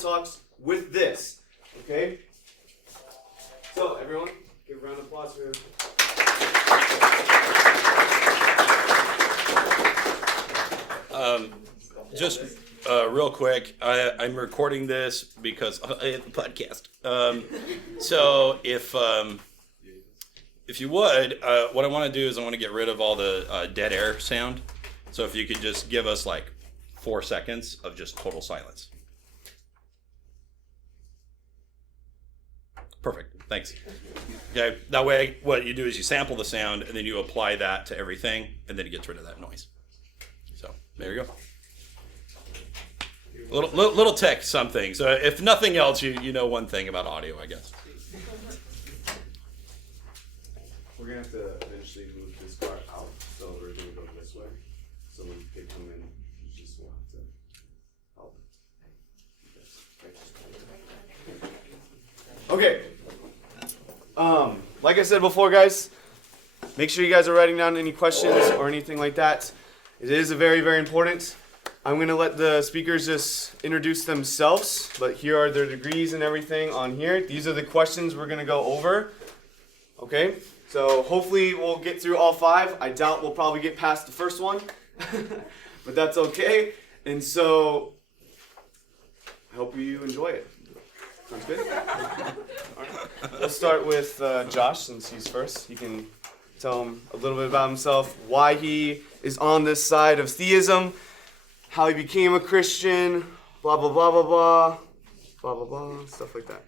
Talks with this. Okay? So, everyone, give a round of applause for him. Just real quick, I'm recording this because I have a podcast. So if you would, what I want to do is I want to get rid of all the dead air sound. So if you could just give us like 4 seconds of just total silence. Perfect. Thanks. Okay. That way, what you do is you sample the sound and then you apply that to everything, and then it gets rid of that noise. So there you go. Little tech something. So if nothing else, you know one thing about audio, I guess. We're going to have to eventually move this car out, so we're going to go this way. So when they come in, you just will have to help. Okay. Like I said before, guys, make sure you guys are writing down any questions or anything like that. It is a very, very important. I'm going to let the speakers just introduce themselves, but here are their degrees and everything on here. These are the questions we're going to go over. Okay, so hopefully we'll get through all 5. I doubt we'll probably get past the first one, but that's okay. And so I hope you enjoy it. Sounds good? All right. We'll start with Josh, since he's first. He can tell him a little bit about himself, why he is on this side of theism, how he became a Christian, blah, blah, blah, blah, blah, blah, blah, blah, stuff like that.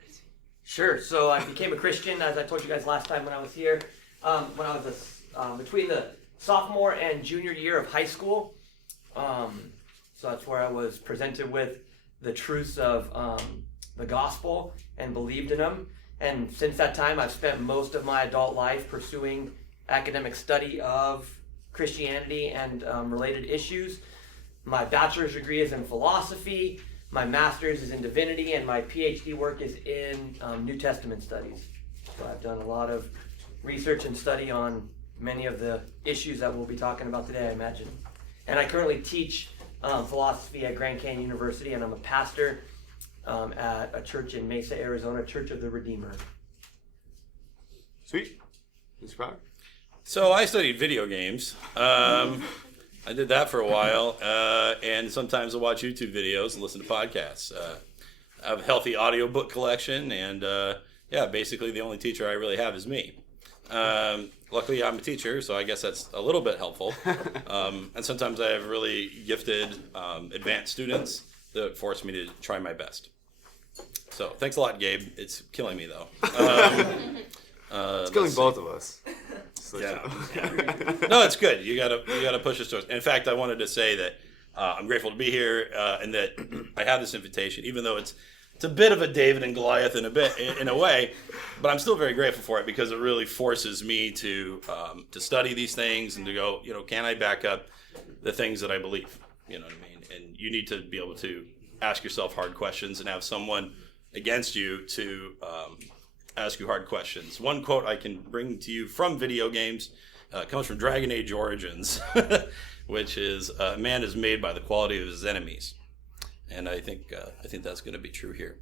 Sure. So I became a Christian, as I told you guys last time when I was here, when I was between the sophomore and junior year of high school. So that's where I was presented with the truths of the gospel and believed in them. And since that time, I've spent most of my adult life pursuing academic study of Christianity and related issues. My bachelor's degree is in philosophy, my master's is in divinity, and my PhD work is in New Testament studies. So I've done a lot of research and study on many of the issues that we'll be talking about today, I imagine. And I currently teach philosophy at Grand Canyon University, and I'm a pastor at a church in Mesa, Arizona, Church of the Redeemer. Sweet. Mr. Crowder? So I studied video games. I did that for a while, and sometimes I watch YouTube videos and listen to podcasts. I have a healthy audiobook collection, and basically the only teacher I really have is me. Luckily, I'm a teacher, so I guess that's a little bit helpful. And sometimes I have really gifted advanced students that force me to try my best. So thanks a lot, Gabe. It's killing me, though. It's killing both of us. Yeah. No, it's good. You gotta push us towards. In fact, I wanted to say that I'm grateful to be here, and that I have this invitation, even though it's a bit of a David and Goliath in a way, but I'm still very grateful for it because it really forces me to study these things and to go, can I back up the things that I believe? You know what I mean? And you need to be able to ask yourself hard questions and have someone against you to ask you hard questions. One quote I can bring to you from video games comes from Dragon Age Origins, which is, man is made by the quality of his enemies. And I think that's going to be true here.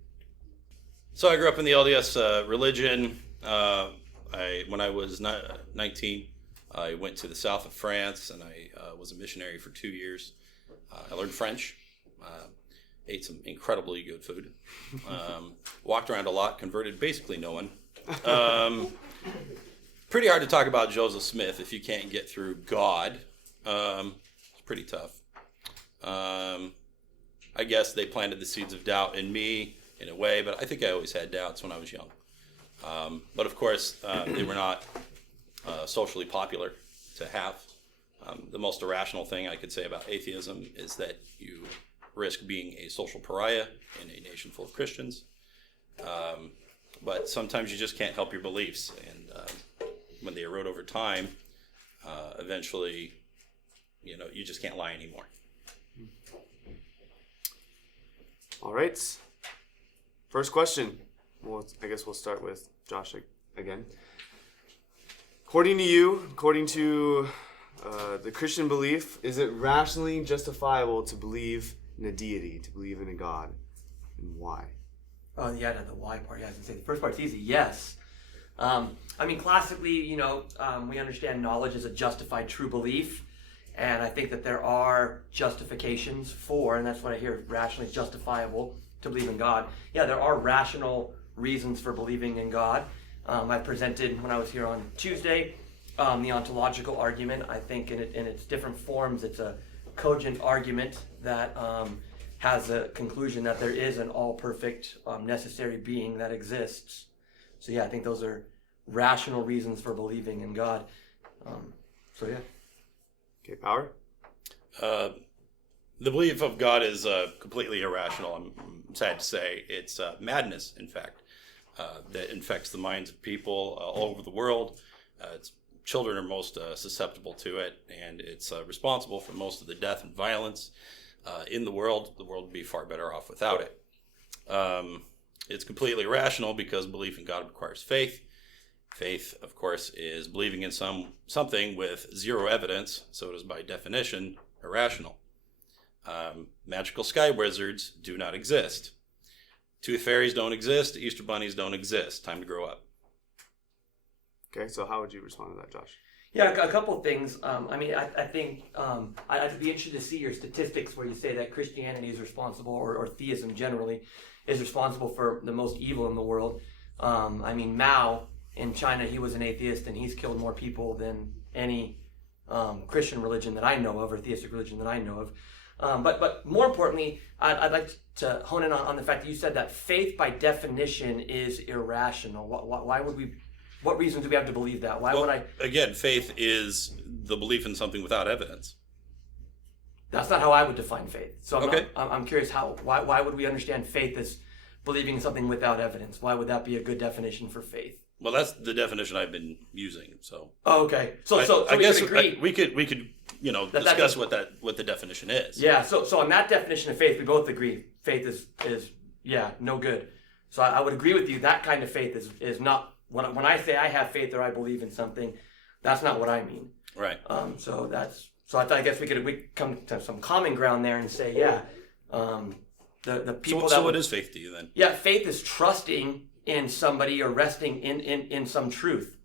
So I grew up in the LDS religion. When I was 19, I went to the south of France, and I was a missionary for 2 years. I learned French, ate some incredibly good food, walked around a lot, converted basically no one. Pretty hard to talk about Joseph Smith if you can't get through God. It's pretty tough. I guess they planted the seeds of doubt in me in a way, but I think I always had doubts when I was young. But of course, they were not socially popular to have. The most irrational thing I could say about atheism is that you risk being a social pariah in a nation full of Christians. But sometimes you just can't help your beliefs. And when they erode over time, eventually, you just can't lie anymore. All right. First question. Well, I guess we'll start with Josh again. According to the Christian belief, is it rationally justifiable to believe in a deity, to believe in a God? and why? Oh, yeah, the why part. Yeah, I was gonna say the first part's easy. Yes. I mean, classically, we understand knowledge is a justified true belief, and I think that there are justifications for, and that's what I hear, rationally justifiable to believe in God. Yeah, there are rational reasons for believing in God. I presented when I was here on Tuesday the ontological argument. I think in its different forms, it's a cogent argument that has a conclusion that there is an all-perfect, necessary being that exists. So yeah, I think those are rational reasons for believing in God. So yeah. Okay, Power? The belief of God is completely irrational. I'm sad to say. It's madness, in fact, that infects the minds of people all over the world. Children are most susceptible to it, and it's responsible for most of the death and violence in the world. The world would be far better off without it. It's completely irrational because belief in God requires faith. Faith, of course, is believing in something with zero evidence, so it is by definition irrational. Magical sky wizards do not exist. Tooth fairies don't exist. Easter bunnies don't exist. Time to grow up. Okay, so how would you respond to that, Josh? Yeah, a couple of things. I think I'd be interested to see your statistics where you say that Christianity is responsible, or theism generally, is responsible for the most evil in the world. Mao in China, he was an atheist, and he's killed more people than any Christian religion that I know of, or theistic religion that I know of. But more importantly, I'd like to hone in on the fact that you said that faith by definition is irrational. Why would we? What reason do we have to believe that? Why would I? Again, faith is the belief in something without evidence. That's not how I would define faith. So Okay. I'm curious why would we understand faith as believing in something without evidence? Why would that be a good definition for faith? Well, that's the definition I've been using. So. Oh, okay. So I we guess could agree. we could discuss what the definition is. Yeah. So on that definition of faith, we both agree faith is no good. So I would agree with you. That kind of faith is not. When I say I have faith or I believe in something, that's not what I mean. Right. So I guess we come to some common ground there and say, the people. So what is faith to you then? Yeah, faith is trusting in somebody or resting in some truth.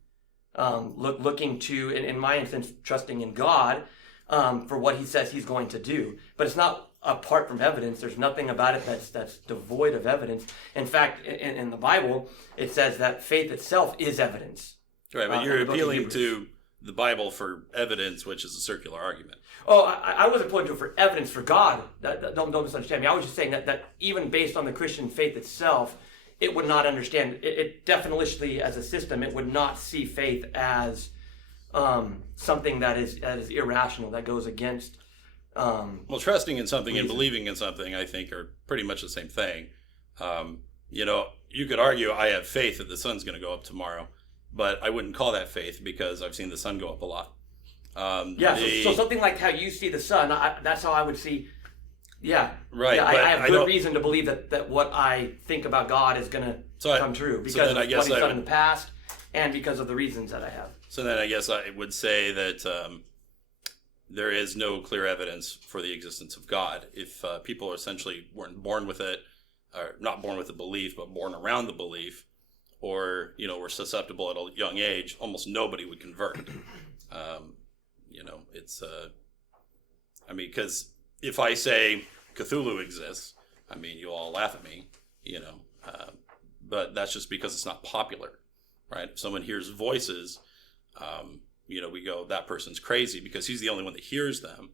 Looking to, in my instance, trusting in God for what He says He's going to do. But it's not apart from evidence. There's nothing about it that's devoid of evidence. In fact, in the Bible, it says that faith itself is evidence. Right, but you're appealing to the Bible for evidence, which is a circular argument. Oh, I wasn't pointing to it for evidence for God. Don't misunderstand me. I was just saying that even based on the Christian faith itself, it would not understand. It definitionally, as a system, it would not see faith as something that is irrational, that goes against. Well, trusting in something and believing in something, I think, are pretty much the same thing. You could argue I have faith that the sun's going to go up tomorrow, but I wouldn't call that faith because I've seen the sun go up a lot. So something like how you see the sun, that's how I would see. Yeah, right. Yeah, I have good reason to believe that what I think about God is going to come true because of what He's done in the past and because of the reasons that I have. So then I guess I would say that there is no clear evidence for the existence of God. If people essentially weren't born with it, or not born with the belief, but born around the belief, or were susceptible at a young age, almost nobody would convert. Because if I say Cthulhu exists, you'll all laugh at me, but that's just because it's not popular, right? If someone hears voices, we go, that person's crazy because he's the only one that hears them.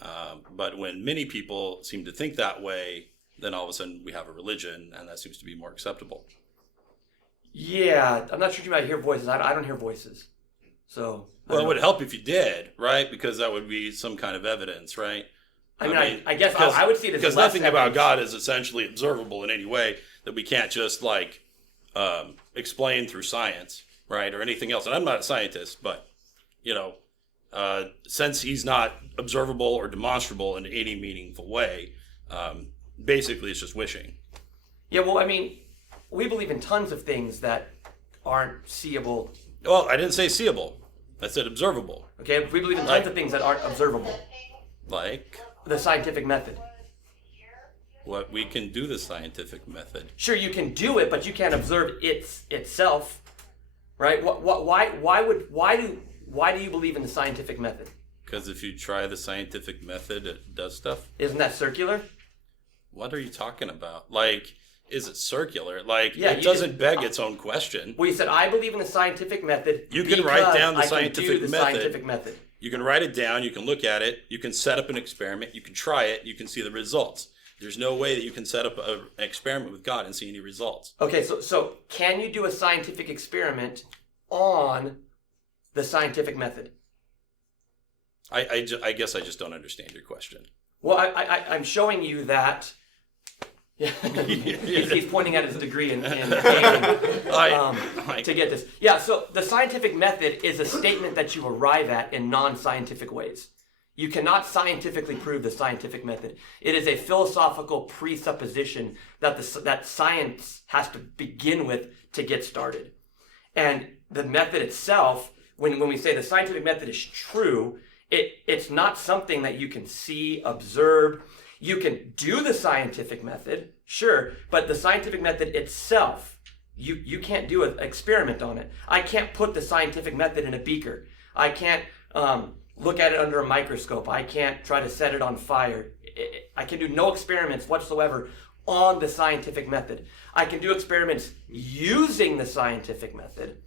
But when many people seem to think that way, then all of a sudden we have a religion, and that seems to be more acceptable. Yeah, I'm not sure you might hear voices. I don't hear voices. So. Well, it would help if you did, right? Because that would be some kind of evidence, right? I guess I would see it as because less nothing evidence. about God is essentially observable in any way that we can't just explain through science, right, or anything else. And I'm not a scientist, but since He's not observable or demonstrable in any meaningful way, basically it's just wishing. Yeah, well, we believe in tons of things that aren't seeable. Well, I didn't say seeable. I said observable. Okay, we believe in tons of things that aren't observable. Like? The scientific method. What we can do the scientific method. Sure, you can do it, but you can't observe itself, right? Why do you believe in the scientific method? Because if you try the scientific method, it does stuff. Isn't that circular? What are you talking about? Like, is it circular? Like, Yeah, it doesn't beg its own question. Well, you said, I believe in the scientific method. You can write down the I can scientific do the method. scientific method. You can write it down, you can look at it, you can set up an experiment, you can try it, you can see the results. There's no way that you can set up an experiment with God and see any results. Okay, so can you do a scientific experiment on the scientific method? I guess I just don't understand your question. Well, I'm showing you that. Yeah, he's pointing at his degree in gaming to get this. Yeah, so the scientific method is a statement that you arrive at in non-scientific ways. You cannot scientifically prove the scientific method. It is a philosophical presupposition that science has to begin with to get started. And the method itself, when we say the scientific method is true, it's not something that you can see, observe. You can do the scientific method, sure, but the scientific method itself, you can't do an experiment on it. I can't put the scientific method in a beaker. I can't look at it under a microscope. I can't try to set it on fire. I can do no experiments whatsoever on the scientific method. I can do experiments using the scientific method,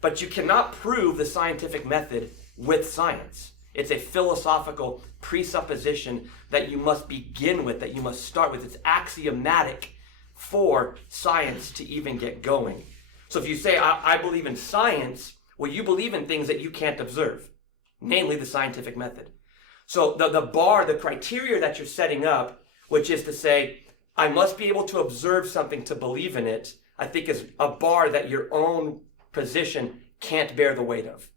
but you cannot prove the scientific method with science. It's a philosophical presupposition that you must begin with, that you must start with. It's axiomatic for science to even get going. So if you say, I believe in science, well, you believe in things that you can't observe, namely the scientific method. So the bar, the criteria that you're setting up, which is to say, I must be able to observe something to believe in it, I think is a bar that your own position can't bear the weight of.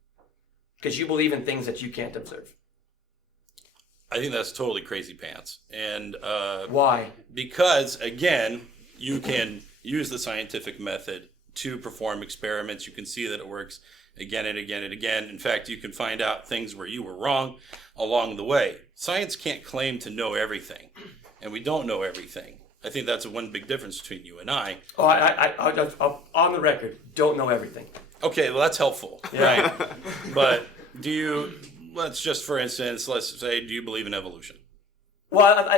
Because you believe in things that you can't observe. I think that's totally crazy pants. And why? Because, again, you can use the scientific method to perform experiments. You can see that it works again and again and again. In fact, you can find out things where you were wrong along the way. Science can't claim to know everything, and we don't know everything. I think that's one big difference between you and I. Oh, I on the record, don't know everything. Okay, well, that's helpful, yeah. right? But let's just, for instance, let's say, do you believe in evolution? Well,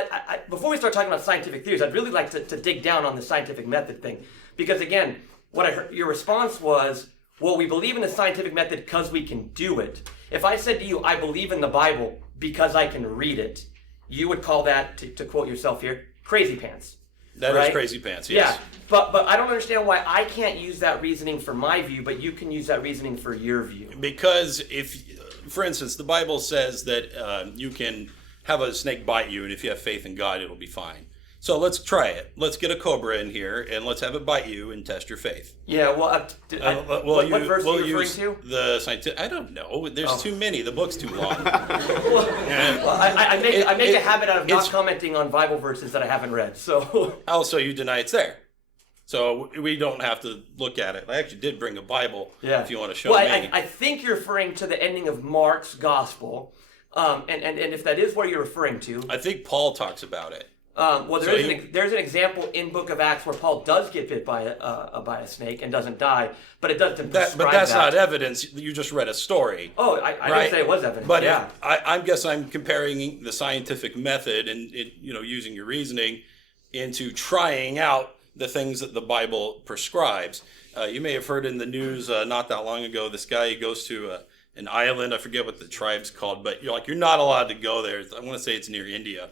before we start talking about scientific theories, I'd really like to dig down on the scientific method thing. Because again, what I heard, your response was, well, we believe in the scientific method because we can do it. If I said to you, I believe in the Bible because I can read it, you would call that, to quote yourself here, crazy pants. That right? is crazy pants, yes. Yeah, but I don't understand why I can't use that reasoning for my view, but you can use that reasoning for your view. Because if, for instance, the Bible says that you can have a snake bite you, and if you have faith in God, it'll be fine. So let's try it. Let's get a cobra in here, and let's have it bite you and test your faith. Yeah, well, what verse are you referring to? The scientific. I don't know. There's too many. The book's too long. I make a habit out of not commenting on Bible verses that I haven't read. So also, you deny it's there. So we don't have to look at it. I actually did bring a Bible if you want to show me. I think you're referring to the ending of Mark's gospel. And if that is what you're referring to. I think Paul talks about it. Well, there's an example in Book of Acts where Paul does get bit by a snake and doesn't die, but it doesn't describe that. But that's not evidence. You just read a story. Oh, I didn't say it was evidence. But yeah. I guess I'm comparing the scientific method and using your reasoning into trying out the things that the Bible prescribes. You may have heard in the news not that long ago, this guy goes to an island. I forget what the tribe's called, but you're not allowed to go there. I want to say it's near India.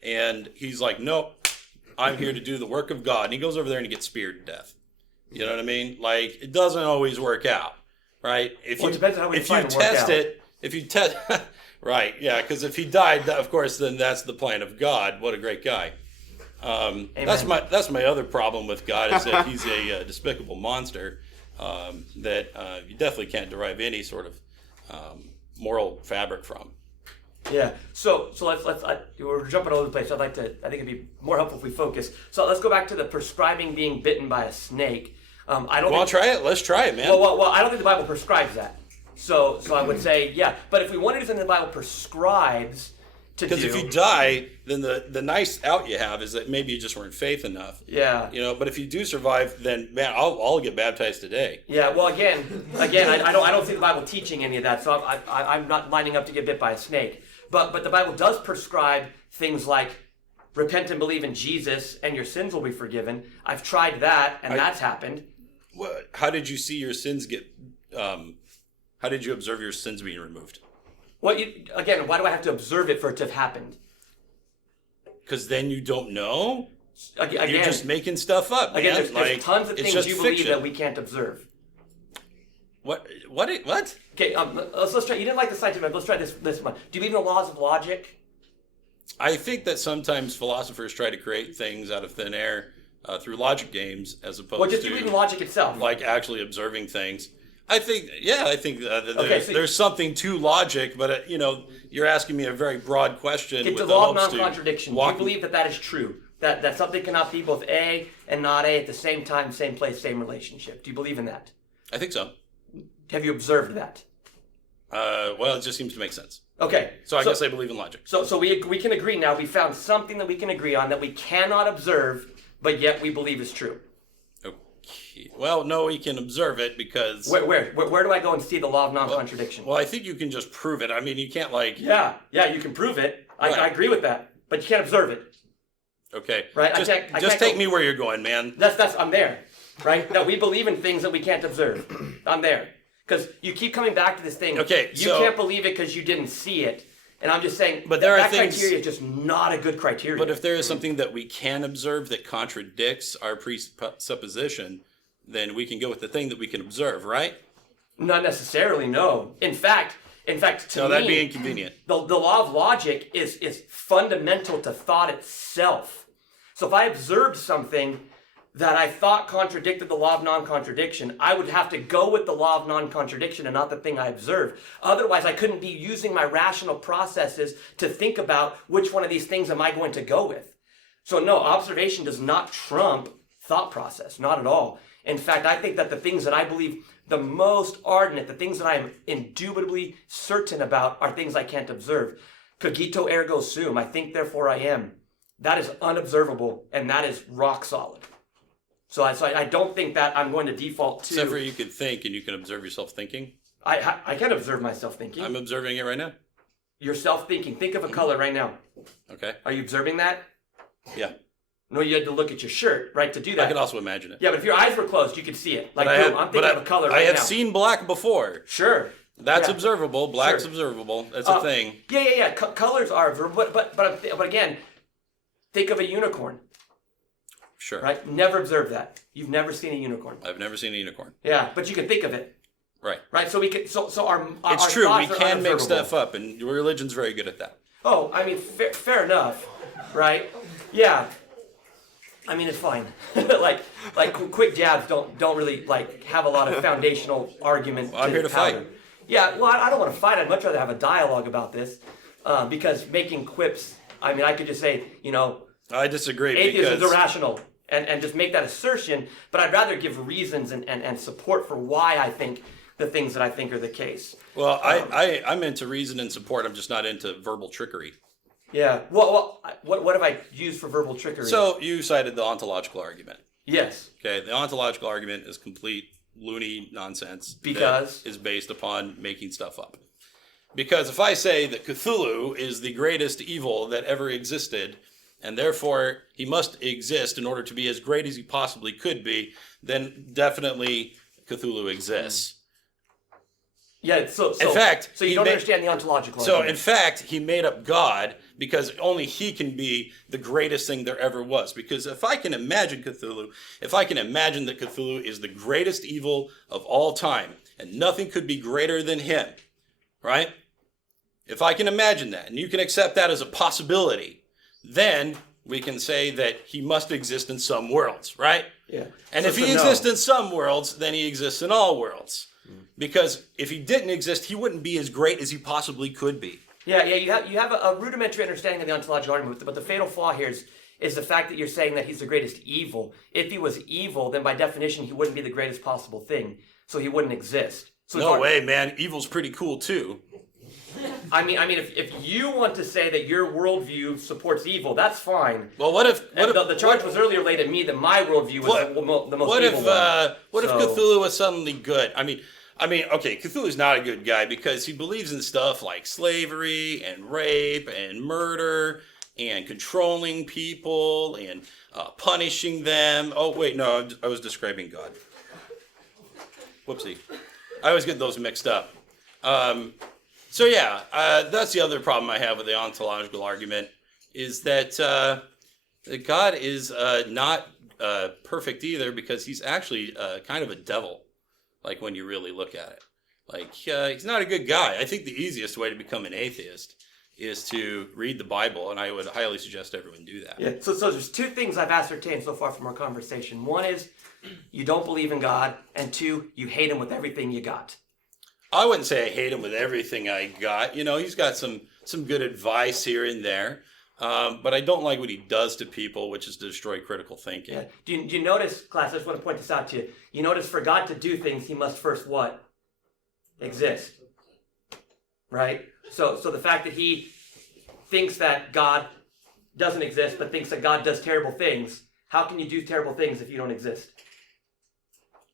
And he's like, nope, I'm here to do the work of God. And he goes over there and he gets speared to death. You know what I mean? Like, it doesn't always work out, right? It depends on how we define if you test, right, yeah, because if he died, of course, then that's the plan of God. What a great guy. That's my other problem with God is that he's a despicable monster that you definitely can't derive any sort of moral fabric from. Yeah. So let's we're jumping all over the place. I think it'd be more helpful if we focus. So let's go back to the prescribing being bitten by a snake. Try it. Let's try it, man. Well, I don't think the Bible prescribes that. So I would say, yeah. But if we wanted to say the Bible prescribes, to Because do. if you die, then the nice out you have is that maybe you just weren't faith enough. Yeah. But if you do survive, then man, I'll get baptized today. Yeah, well, again, I don't see the Bible teaching any of that, so I'm not lining up to get bit by a snake. But the Bible does prescribe things like repent and believe in Jesus, and your sins will be forgiven. I've tried that, and that's happened. How did you see your sins get? How did you observe your sins being removed? Again, why do I have to observe it for it to have happened? Because then you don't know. Again, You're just making stuff up. Again, man. there's tons of it's things just you believe fiction. that we can't observe. What? Okay, let's try. You didn't like the scientific. Let's try this one. Do you believe in the laws of logic? I think that sometimes philosophers try to create things out of thin air through logic games, as opposed Well, just to do you believe in logic itself? like actually observing things. I think Okay, so there's something to logic, but you're asking me a very broad question. Get with the law of hopes to non-contradiction. Do walk- you believe that is true? That something cannot be both A and not A at the same time, same place, same relationship. Do you believe in that? I think so. Have you observed that? Well, it just seems to make sense. Okay. So I guess I believe in logic. So we can agree now. We found something that we can agree on that we cannot observe, but yet we believe is true. Okay. Well, no, we can observe it because. Where do I go and see the law of non-contradiction? Well, I think you can just prove it. I mean, you can't like. Yeah, you can prove it. Right. I agree with that, but you can't observe it. Okay. Right, I Just, can't just take go- me where you're going, man. That's I'm there, right? That we believe in things that we can't observe. I'm there because you keep coming back to this thing. Okay, you so- can't believe it because you didn't see it, and I'm just saying. But there are that things- criteria is just not a good criteria. But if there is something that we can observe that contradicts our presupposition, then we can go with the thing that we can observe, right? Not necessarily, no. In fact, to No, me, that'd be inconvenient. the law of logic is fundamental to thought itself. So if I observed something that I thought contradicted the law of non-contradiction, I would have to go with the law of non-contradiction and not the thing I observed. Otherwise, I couldn't be using my rational processes to think about which one of these things am I going to go with. So no, observation does not trump thought process, not at all. In fact, I think that the things that I believe the most ardent, the things that I am indubitably certain about are things I can't observe. Cogito ergo sum, I think therefore I am. That is unobservable, and that is rock solid. So I don't think that I'm going to default to... Except for you can think and you can observe yourself thinking. I can observe myself thinking. I'm observing it right now. Yourself thinking. Think of a color right now. Okay. Are you observing that? Yeah. No, you had to look at your shirt, right, to do that. I could also imagine it. Yeah, but if your eyes were closed, you could see it. Like, But boom, I'm thinking of a color right I have now. seen black before. Sure. That's Yeah. observable. Black's Sure. observable. That's a thing. Yeah. Colors are observable, but again, think of a unicorn, Sure. right? Never observed that. You've never seen a unicorn. I've never seen a unicorn. Yeah, but you can think of it, Right. right? So we can. So our It's our true. We thoughts are can make unobservable. stuff up, and religion's very good at that. Oh, I mean, fair enough, right? Yeah. I mean, it's fine. like quick jabs don't really like have a lot of foundational argument. Well, I'm here to counter. fight. Yeah, well, I don't want to fight. I'd much rather have a dialogue about this, because making quips. I mean, I could just say, I disagree atheism is because irrational, and just make that assertion. But I'd rather give reasons and support for why I think the things that I think are the case. well, I'm into reason and support. I'm just not into verbal trickery. Yeah. Well, what have I used for verbal trickery? So you cited the ontological argument. yes. Okay, the ontological argument is complete loony nonsense. Because? That is based upon making stuff up. Because if I say that Cthulhu is the greatest evil that ever existed, and therefore he must exist in order to be as great as he possibly could be, then definitely Cthulhu exists. Yeah. So In fact, so you he don't ma- understand the ontological. So, in argument. fact, he made up God because only he can be the greatest thing there ever was. Because if I can imagine Cthulhu, if I can imagine that Cthulhu is the greatest evil of all time, and nothing could be greater than him, right? If I can imagine that, and you can accept that as a possibility, then we can say that he must exist in some worlds, right? yeah. And So- if so he no. exists in some worlds, then he exists in all worlds. Because if he didn't exist, he wouldn't be as great as he possibly could be. Yeah. You have a rudimentary understanding of the ontological argument, but the fatal flaw here is the fact that you're saying that he's the greatest evil. If he was evil, then by definition he wouldn't be the greatest possible thing, so he wouldn't exist. So No way, man. Evil's pretty cool too. I mean, if you want to say that your worldview supports evil, that's fine. Well, what if The charge was earlier laid at me that my worldview was the most what evil one. What if So- Cthulhu was suddenly good? I mean, okay, Cthulhu's not a good guy because he believes in stuff like slavery and rape and murder and controlling people and punishing them. Oh wait, no, I was describing God. Whoopsie, I always get those mixed up. So yeah, that's the other problem I have with the ontological argument is that God is not perfect either because he's actually kind of a devil, like when you really look at it. Like he's not a good guy. I think the easiest way to become an atheist is to read the Bible, and I would highly suggest everyone do that. Yeah. So there's two things I've ascertained so far from our conversation. One is you don't believe in God, and two, you hate him with everything you got. I wouldn't say I hate him with everything I got. You know, he's got some good advice here and there. But I don't like what he does to people, which is to destroy critical thinking. Yeah. Do you notice, class, I just want to point this out to you. You notice for God to do things, he must first what? Exist. Right? So the fact that he thinks that God doesn't exist, but thinks that God does terrible things, how can you do terrible things if you don't exist?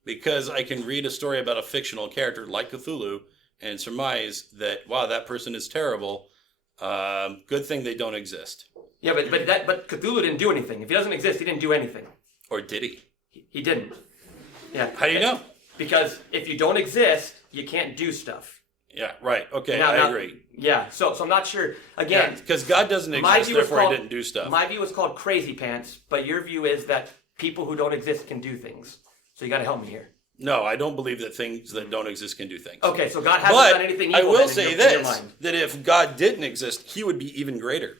Because I can read a story about a fictional character like Cthulhu and surmise that, wow, that person is terrible. Good thing they don't exist. Yeah, but Cthulhu didn't do anything. If he doesn't exist, he didn't do anything. Or did he? He didn't. Yeah. How do you know? Because if you don't exist, you can't do stuff. Yeah, right. Okay, Now- I now- agree. Yeah, so I'm not sure. Again, Because God doesn't my exist, view is therefore he called- didn't do stuff. My view is called crazy pants, but your view is that people who don't exist can do things. So you got to help me here. No, I don't believe that things that don't exist can do things. Okay, so God hasn't But done anything I evil. will then in say your- in your this, mind. that if God didn't exist, he would be even greater,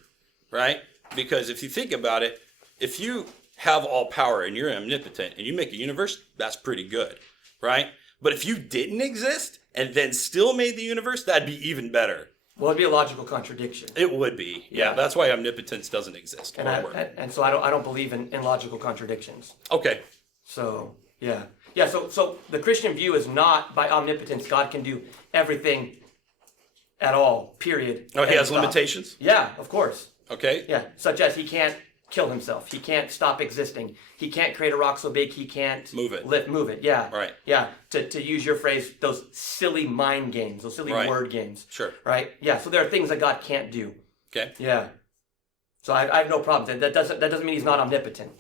right? Because if you think about it, if you have all power and you're omnipotent and you make a universe, that's pretty good, right? But if you didn't exist and then still made the universe, that'd be even better. Well, it'd be a logical contradiction. It would be. Yeah, that's why omnipotence doesn't exist. And so I don't believe in logical contradictions. Okay. So yeah. So the Christian view is not by omnipotence God can do everything at all. Period. Oh, he End has stop. limitations? Yeah, of course. Okay. Yeah, such as he can't kill himself. He can't stop existing. He can't create a rock so big he can't Move it. Move it. Yeah. Right. Yeah. To use your phrase, those silly mind games, those silly Right. word games. Sure. Right. Yeah. So there are things that God can't do. Okay. Yeah. So I have no problem. That doesn't mean he's not omnipotent.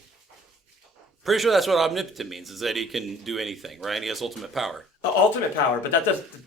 Pretty sure that's what omnipotent means, is that he can do anything, right? He has ultimate power. Ultimate power, but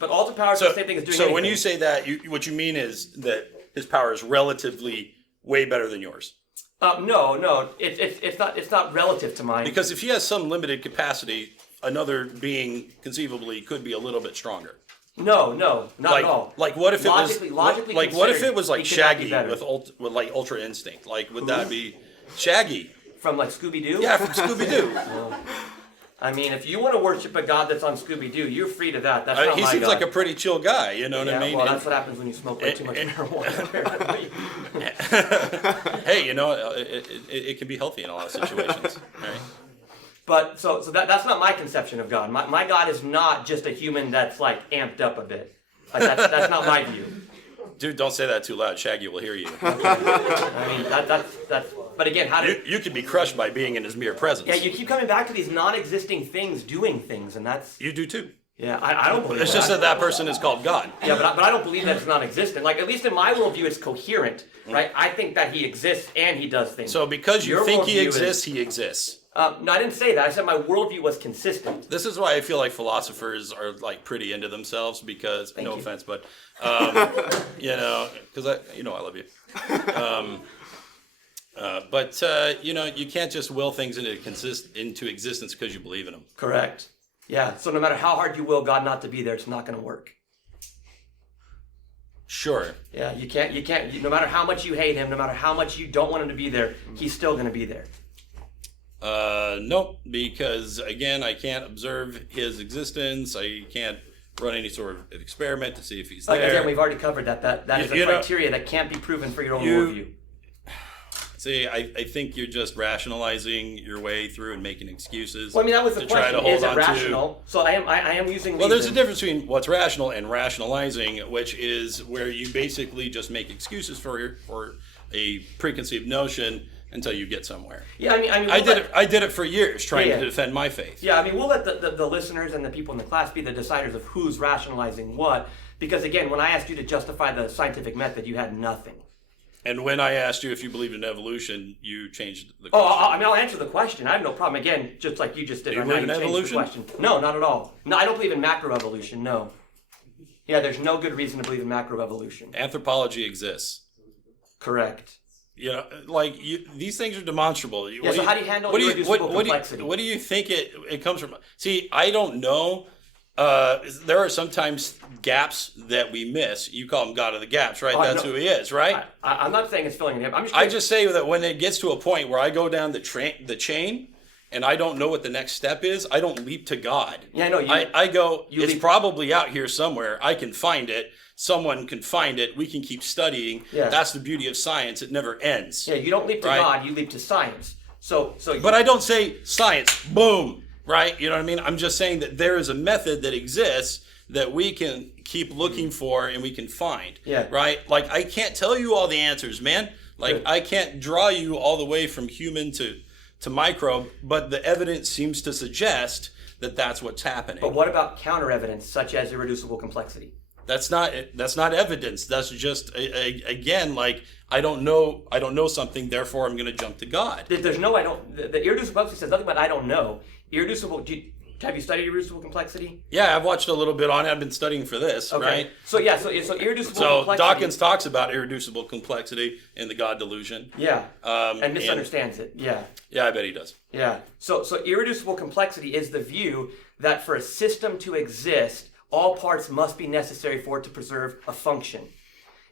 ultimate power is the same thing as doing anything. when you say that, what you mean is that his power is relatively way better than yours. No, it's not relative to mine. Because if he has some limited capacity, another being conceivably could be a little bit stronger. No, not at all. Like what if it Logically was like what if it was like considered, he could not be Shaggy better. with like ultra instinct? Like would that be Shaggy? From like Scooby Doo? Yeah, from Scooby Doo. I mean, if you want to worship a god that's on Scooby Doo, you're free to that. That's not He my seems god. like a pretty chill guy. You know what I mean? Well, that's what happens when you smoke way too much marijuana. Apparently. Hey, you know, it can be healthy in a lot of situations. Right? But so that's not my conception of God. My God is not just a human that's like amped up a bit. Like that's not my view. Dude, don't say that too loud. Shaggy will hear you. I mean, that's. But again, how do You could be crushed by being in his mere presence. Yeah, you keep coming back to these non-existing things doing things, and that's. You do too. Yeah, I don't believe It's just that person is called God. Yeah, but I don't believe that it's non-existent. Like, at least in my worldview, it's coherent, right? I think that he exists and he does things. So because you Your think he worldview exists, he exists. No, I didn't say that. I said my worldview was consistent. This is why I feel like philosophers are like pretty into themselves because, no you. offense, but you know, because I love you. But you know, you can't just will things into existence because you believe in them. Correct. Yeah. So no matter how hard you will God not to be there, it's not going to work. Sure. Yeah, you can't. No matter how much you hate him, no matter how much you don't want him to be there, he's still going to be there. Nope, because again, I can't observe his existence. I can't run any sort of experiment to see if he's Like there. again, we've already covered that. That is a You know, criteria that can't be proven for your own you- worldview. It's See, I think you're just rationalizing your way through and making excuses. Well, I mean, that was the to try question. to hold Is it on to. rational? So I am using. Well, there's a reason. difference between what's rational and rationalizing, which is where you basically just make excuses for a preconceived notion until you get somewhere. Yeah, I mean, I did it for years trying Yeah. to defend my faith. Yeah, I mean, we'll let the listeners and the people in the class be the deciders of who's rationalizing what. Because again, when I asked you to justify the scientific method, you had nothing. And when I asked you if you believe in evolution, you changed the Oh, question. I mean, I'll answer the question. I have no problem. Again, just like you just did. Do you right now, believe in changed the evolution? question. No, not at all. No, I don't believe in macroevolution. No. Yeah, there's no good reason to believe in macroevolution. Anthropology exists. Correct. You know, like these things are demonstrable. Yeah, so how do you handle irreducible complexity? What do you think it comes from? See, I don't know. There are sometimes gaps that we miss. You call him God of the gaps, right? That's no. who he is, right? I'm not saying it's filling in him. I just say that when it gets to a point where I go down the chain and I don't know what the next step is, I don't leap to God. Yeah, no, I go, it's leap- probably out here somewhere. I can find it. Someone can find it. We can keep studying. Yeah. That's the beauty of science. It never ends. Yeah, you don't leap to Right. God, you leap to science. So But I don't say science, boom, right? You know what I mean? I'm just saying that there is a method that exists that we can keep looking for and we can find. Yeah. Right? Like, I can't tell you all the answers, man. Like, I can't draw you all the way from human to microbe, but the evidence seems to suggest that that's what's happening. But what about counter evidence such as irreducible complexity? That's not evidence. That's just again, like, I don't know something, therefore I'm going to jump to God. There's no I don't. The irreducible complexity says nothing about I don't know. Irreducible. Have you studied irreducible complexity? Yeah, I've watched a little bit on it. I've been studying for this, Okay. right? So irreducible So complexity. Dawkins talks about irreducible complexity in the God delusion. Yeah. And misunderstands it. Yeah. Yeah, I bet he does. Yeah. So irreducible complexity is the view that for a system to exist, all parts must be necessary for it to preserve a function.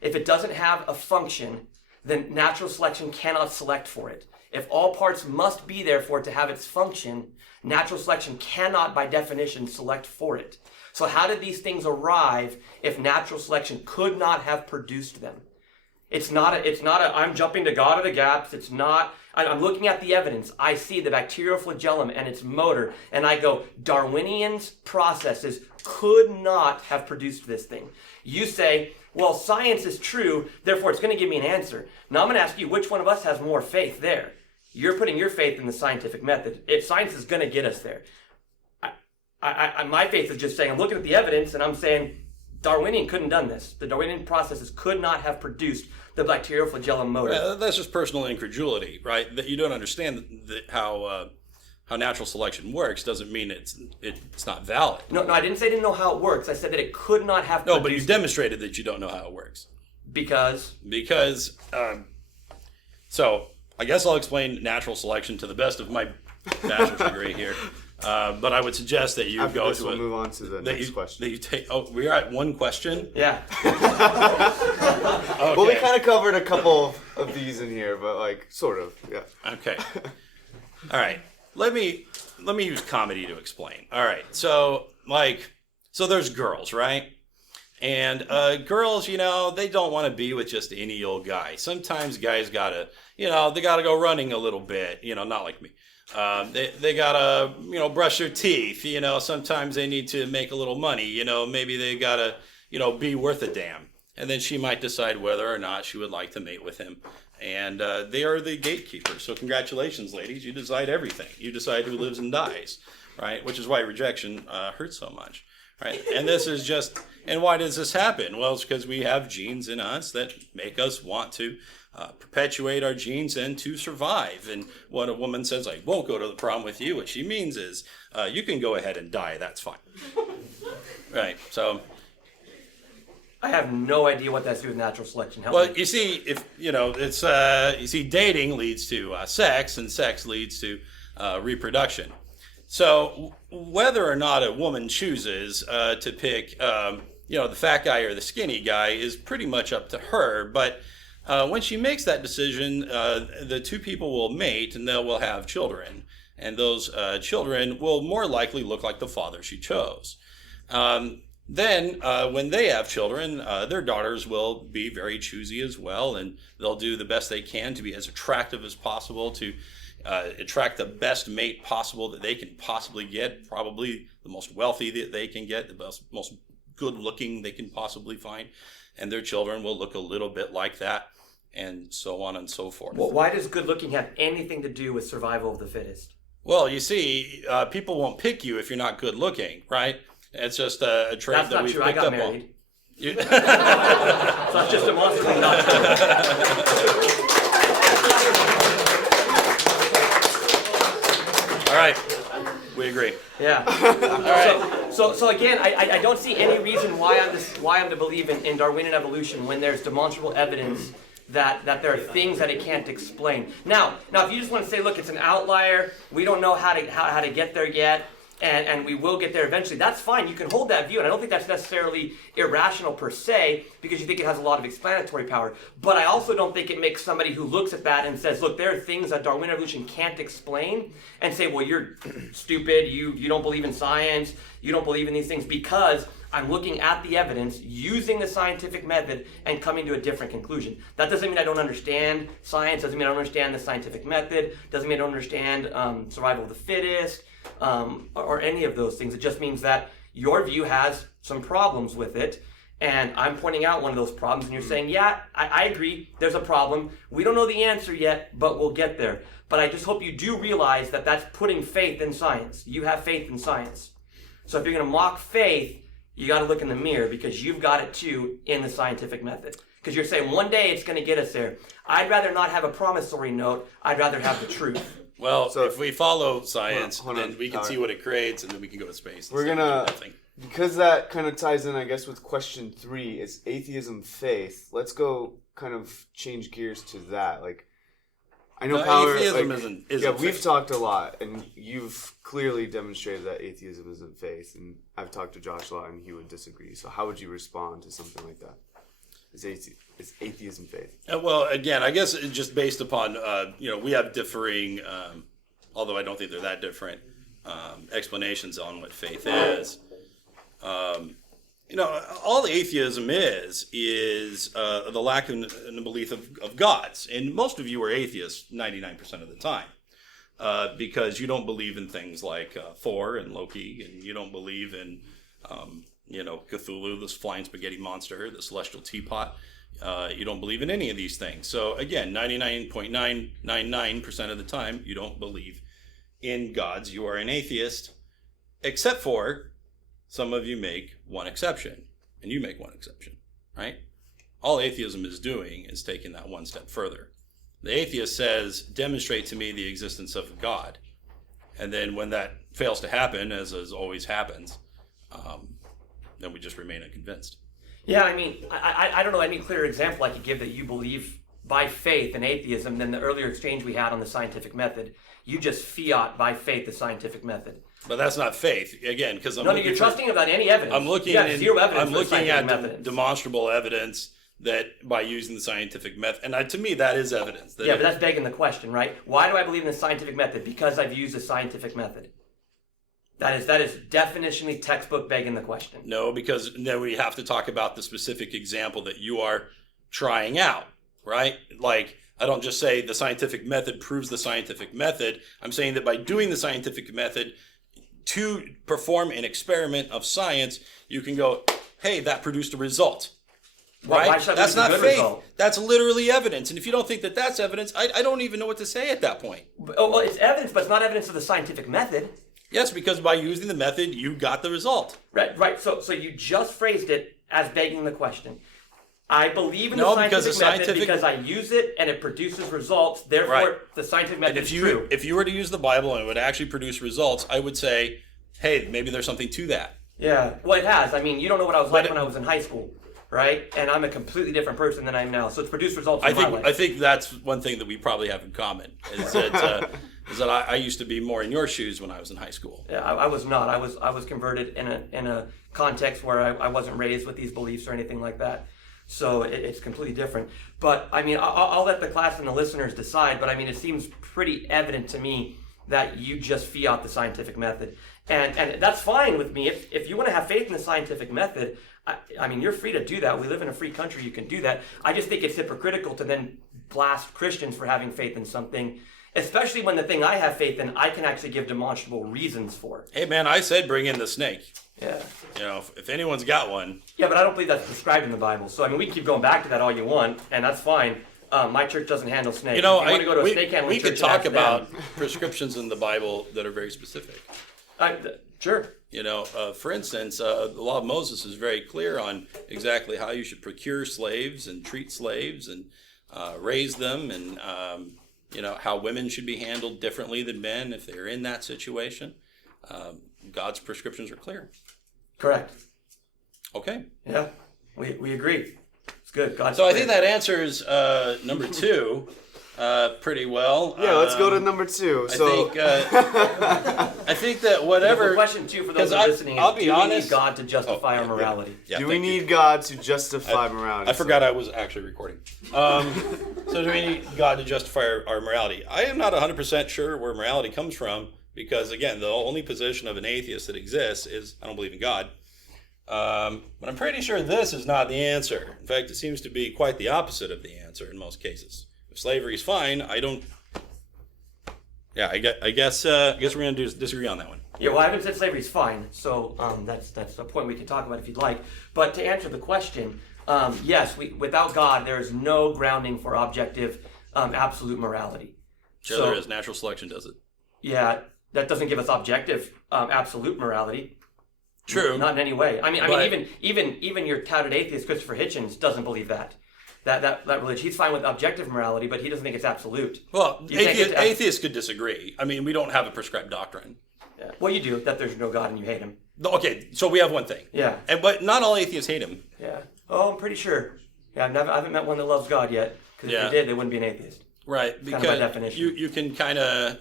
If it doesn't have a function, then natural selection cannot select for it. If all parts must be there for it to have its function, natural selection cannot, by definition, select for it. So how did these things arrive if natural selection could not have produced them? It's not I'm jumping to God of the gaps. It's not, I'm looking at the evidence. I see the bacterial flagellum and its motor, and I go, Darwinian's processes could not have produced this thing. You say, well, science is true, therefore it's going to give me an answer. Now I'm going to ask you, which one of us has more faith there? You're putting your faith in the scientific method. If science is going to get us there. My faith is just saying, I'm looking at the evidence and I'm saying, Darwinian couldn't have done this. The Darwinian processes could not have produced the bacterial flagellum motor. That's just personal incredulity, right? That you don't understand how natural selection works doesn't mean it's not valid. No, I didn't say I didn't know how it works. I said that it could not have No, but you produced demonstrated that you don't know how it works. because So I guess I'll explain natural selection to the best of my bachelor's degree here. But I would suggest that you After go this, to we'll move on to the next question. That you take. Oh, we are at one question. yeah. Okay. Well, we kind of covered a couple of these in here, but like sort of, yeah. Okay. All right. Let me use comedy to explain. All right. So there's girls, right? And girls, they don't want to be with just any old guy. Sometimes guys gotta, they gotta go running a little bit. Not like me. They gotta, brush their teeth. Sometimes they need to make a little money. Maybe they gotta, be worth a damn. And then she might decide whether or not she would like to mate with him. And they are the gatekeepers. So congratulations, ladies. You decide everything. You decide who lives and dies, right? Which is why rejection hurts so much, right? And this is just, and why does this happen? Well, it's because we have genes in us that make us want to perpetuate our genes and to survive. And when a woman says, I won't go to the prom with you, what she means is, you can go ahead and die. That's fine. Right. So I have no idea what that's to do with natural selection. Help well, me. you see, if it's dating leads to sex, and sex leads to reproduction. So whether or not a woman chooses to pick, the fat guy or the skinny guy is pretty much up to her. But when she makes that decision, the two people will mate, and they will have children, and those children will more likely look like the father she chose. then when they have children, their daughters will be very choosy as well, and they'll do the best they can to be as attractive as possible, to attract the best mate possible that they can possibly get, probably the most wealthy that they can get, the most good looking they can possibly find, and their children will look a little bit like that, and so on and so forth. Well, why does good looking have anything to do with survival of the fittest? Well, you see, people won't pick you if you're not good looking, right? It's just a trait That's that not we've true. I picked got up married. on. You- So that's just demonstrably not true. All right, we agree. Yeah. All right. So again, I don't see any reason why I'm to believe in Darwinian evolution when there's demonstrable evidence that there are things that it can't explain. Now if you just want to say, look, it's an outlier, we don't know how to get there yet, and we will get there eventually, that's fine. You can hold that view, and I don't think that's necessarily irrational per se, because you think it has a lot of explanatory power. But I also don't think it makes somebody who looks at that and says, look, there are things that Darwinian evolution can't explain, and say, well, you're stupid, you don't believe in science, you don't believe in these things, because I'm looking at the evidence, using the scientific method, and coming to a different conclusion. That doesn't mean I don't understand science, doesn't mean I don't understand the scientific method, doesn't mean I don't understand survival of the fittest, or any of those things. It just means that your view has some problems with it, and I'm pointing out one of those problems, and you're saying, yeah, I agree, there's a problem. We don't know the answer yet, but we'll get there. But I just hope you do realize that that's putting faith in science. You have faith in science. So if you're going to mock faith, you got to look in the mirror, because you've got it too in the scientific method. Because you're saying one day it's going to get us there. I'd rather not have a promissory note. I'd rather have the truth. Well, So- if we follow science, Hold on. then we can All see right. what it creates, and then we can go to space. We're instead of gonna, nothing. because that kind of ties in, I guess, with question 3. It's atheism, faith. Let's go kind of change gears to that. Like, I know No, Power. atheism like, isn't yeah, we've faith. talked a lot, and you've clearly demonstrated that atheism isn't faith. And I've talked to Josh a lot, and he would disagree. So how would you respond to something like that? Is atheism faith? Well, again, I guess it's just based upon, we have differing, although I don't think they're that different, explanations on what faith is. All atheism is the lack of the belief of gods. And most of you are atheists 99% of the time, because you don't believe in things like Thor and Loki, and you don't believe in Cthulhu, this flying spaghetti monster, the celestial teapot. You don't believe in any of these things. So again, 99.999% of the time, you don't believe in gods. You are an atheist, except for some of you make one exception, and you make one exception, right? All atheism is doing is taking that one step further. The atheist says, demonstrate to me the existence of a God. And then when that fails to happen, as always happens, then we just remain unconvinced. Yeah, I mean, I don't know any clearer example I could give that you believe by faith in atheism than the earlier exchange we had on the scientific method. You just fiat by faith the scientific method. But that's not faith, again, because You're trusting without any evidence. I'm looking you have zero evidence I'm for the looking scientific at method. demonstrable evidence that by using the scientific method, and to me that is evidence. Yeah, but that's begging the question, right? Why do I believe in the scientific method? Because I've used the scientific method. That is definitionally textbook begging the question. No, because then we have to talk about the specific example that you are trying out, right? Like, I don't just say the scientific method proves the scientific method. I'm saying that by doing the scientific method to perform an experiment of science, you can go, hey, that produced a result. Right? Why should I That's believe not it's a good faith. result? That's literally evidence. And if you don't think that that's evidence, I don't even know what to say at that point. Oh, well, it's evidence, but it's not evidence of the scientific method. Yes, because by using the method, you got the result. Right. So you just phrased it as begging the question. I believe in No, the because scientific the method because I use it and it produces results. Therefore, Right. the scientific method And is true. if you were to use the Bible and it would actually produce results, I would say, hey, maybe there's something to that. Yeah. Well, it has. I mean, you don't know what I was like But- when I was in high school, right? And I'm a completely different person than I am now. So it's produced results in my life. I think that's one thing that we probably have in common is that I used to be more in your shoes when I was in high school. Yeah, I was not. I was converted in a context where I wasn't raised with these beliefs or anything like that. So it's completely different. But I mean, I'll let the class and the listeners decide. But I mean, it seems pretty evident to me that you just fiat the scientific method. And that's fine with me. If you want to have faith in the scientific method, I mean, you're free to do that. We live in a free country. You can do that. I just think it's hypocritical to then blast Christians for having faith in something, especially when the thing I have faith in, I can actually give demonstrable reasons for. Hey, man, I said bring in the snake. Yeah. You know, if anyone's got one. Yeah, but I don't believe that's prescribed in the Bible. So, I mean, we can keep going back to that all you want, and that's fine. My church doesn't handle snakes. You know, if you want to go to a snake handling we could church talk and ask about them, prescriptions in the Bible that are very specific. Sure. You know, for instance, the law of Moses is very clear on exactly how you should procure slaves and treat slaves and raise them, and you know, how women should be handled differently than men if they're in that situation. God's prescriptions are clear. Correct. Okay. Yeah, we agree. It's good. God's So I clear. think that answers number 2 pretty well. Yeah, let's go to number 2. So I think that whatever. The question too for those 'cause that are listening is: I'll be do we honest- need God to justify our morality? Yeah, do we thank you. need God to justify morality? I forgot I was actually recording. So do we need God to justify our morality? I am not 100% sure where morality comes from, because again, the only position of an atheist that exists is I don't believe in God. But I'm pretty sure this is not the answer. In fact, it seems to be quite the opposite of the answer in most cases. If slavery is fine, I don't. Yeah, I guess we're going to disagree on that one. Yeah, well, I haven't said slavery is fine, so that's a point we can talk about if you'd like. But to answer the question, yes, without God, there is no grounding for objective, absolute morality. Sure, So- there is. Natural selection does it. Yeah, that doesn't give us objective, absolute morality. True. Not in any way. I mean, But- even your touted atheist Christopher Hitchens doesn't believe that religion. He's fine with objective morality, but he doesn't think it's absolute. Well, You can't get to- atheists could disagree. I mean, we don't have a prescribed doctrine. Yeah. Well, you do, that there's no God and you hate him. Okay, so we have one thing. Yeah. But not all atheists hate him. Yeah. Oh, I'm pretty sure. Yeah, I haven't met one that loves God yet. Because Yeah. if they did, they wouldn't be an atheist. Right, Kind of by because definition. you can kind of,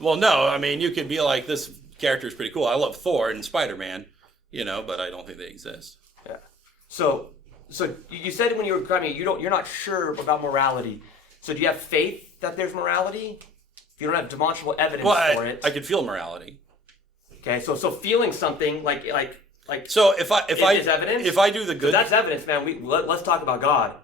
well, no, I mean, you could be like, this character is pretty cool. I love Thor and Spider-Man, you know, but I don't think they exist. Yeah. So you said when you were describing it, you're not sure about morality. So do you have faith that there's morality? If you don't have demonstrable evidence Well, for it. I could feel morality. Okay. So feeling something like So if I is evidence? if I do the good, that's evidence, man. Let's talk about God.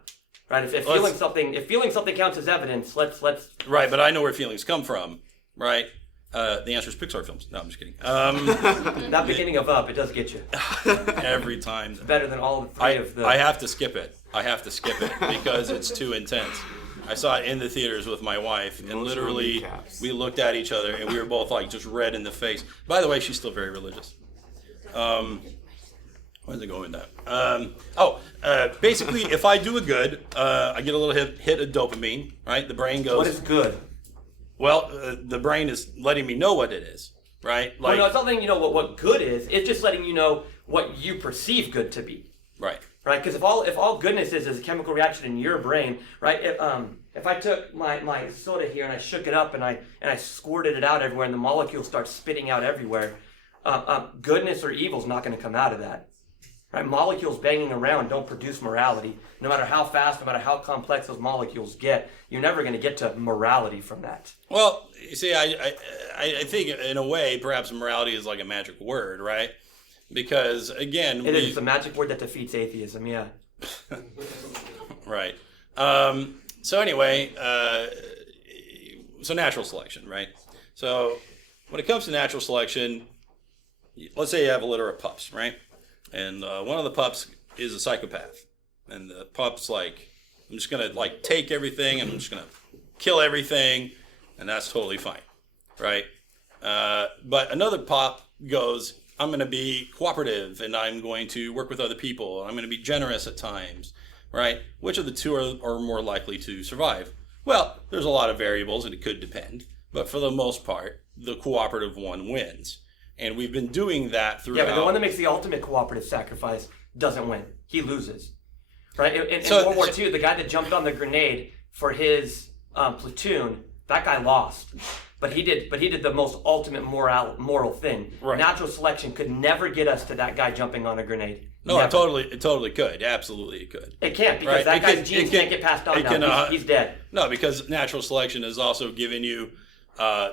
Right? If feeling something counts as evidence, let's right, but I know where feelings come from, right? The answer is Pixar films. No, I'm just kidding. that beginning of Up, it does get you. Every time. Better than all three of the I have to skip it. Because it's too intense. I saw it in the theaters with my wife, and Emotional literally recaps. we looked at each other and we were both like just red in the face. By the way, she's still very religious. Where's it going with that? Basically, if I do a good, I get a little hit of dopamine, right? The brain goes. What is good? Well, the brain is letting me know what it is, right? Well, no, it's not letting you know what good is. It's just letting you know what you perceive good to be. Right. Right? Because if all goodness is a chemical reaction in your brain, right? If I took my soda here and I shook it up and I squirted it out everywhere and the molecules start spitting out everywhere, goodness or evil is not going to come out of that. Right? Molecules banging around don't produce morality. No matter how fast, no matter how complex those molecules get, you're never going to get to morality from that. Well, you see, I think in a way, perhaps morality is like a magic word, right? Because again, It's a magic word that defeats atheism. Yeah. right. So anyway, so natural selection, right? So when it comes to natural selection, let's say you have a litter of pups, right? And one of the pups is a psychopath, and the pup's like, I'm just gonna like take everything, and I'm just gonna kill everything, and that's totally fine, right? But another pup goes, I'm going to be cooperative, and I'm going to work with other people. I'm going to be generous at times, right? Which of the two are more likely to survive? Well, there's a lot of variables, and it could depend. But for the most part, the cooperative one wins. And we've been doing that throughout. Yeah, but the one that makes the ultimate cooperative sacrifice doesn't win. He loses. Right? In So- World War II, the guy that jumped on the grenade for his platoon, that guy lost. But he did the most ultimate moral thing. Right. Natural selection could never get us to that guy jumping on a grenade. No, Never. it totally could. Absolutely, it could. It can't, because Right. that It guy's can- genes it can- can't get passed on it now. can, He's dead. No, because natural selection has also given you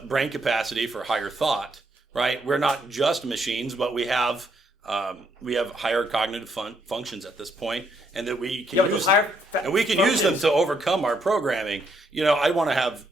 brain capacity for higher thought, right? We're not just machines, but we have higher cognitive functions at this point, and that we can use them to overcome our programming. I want to have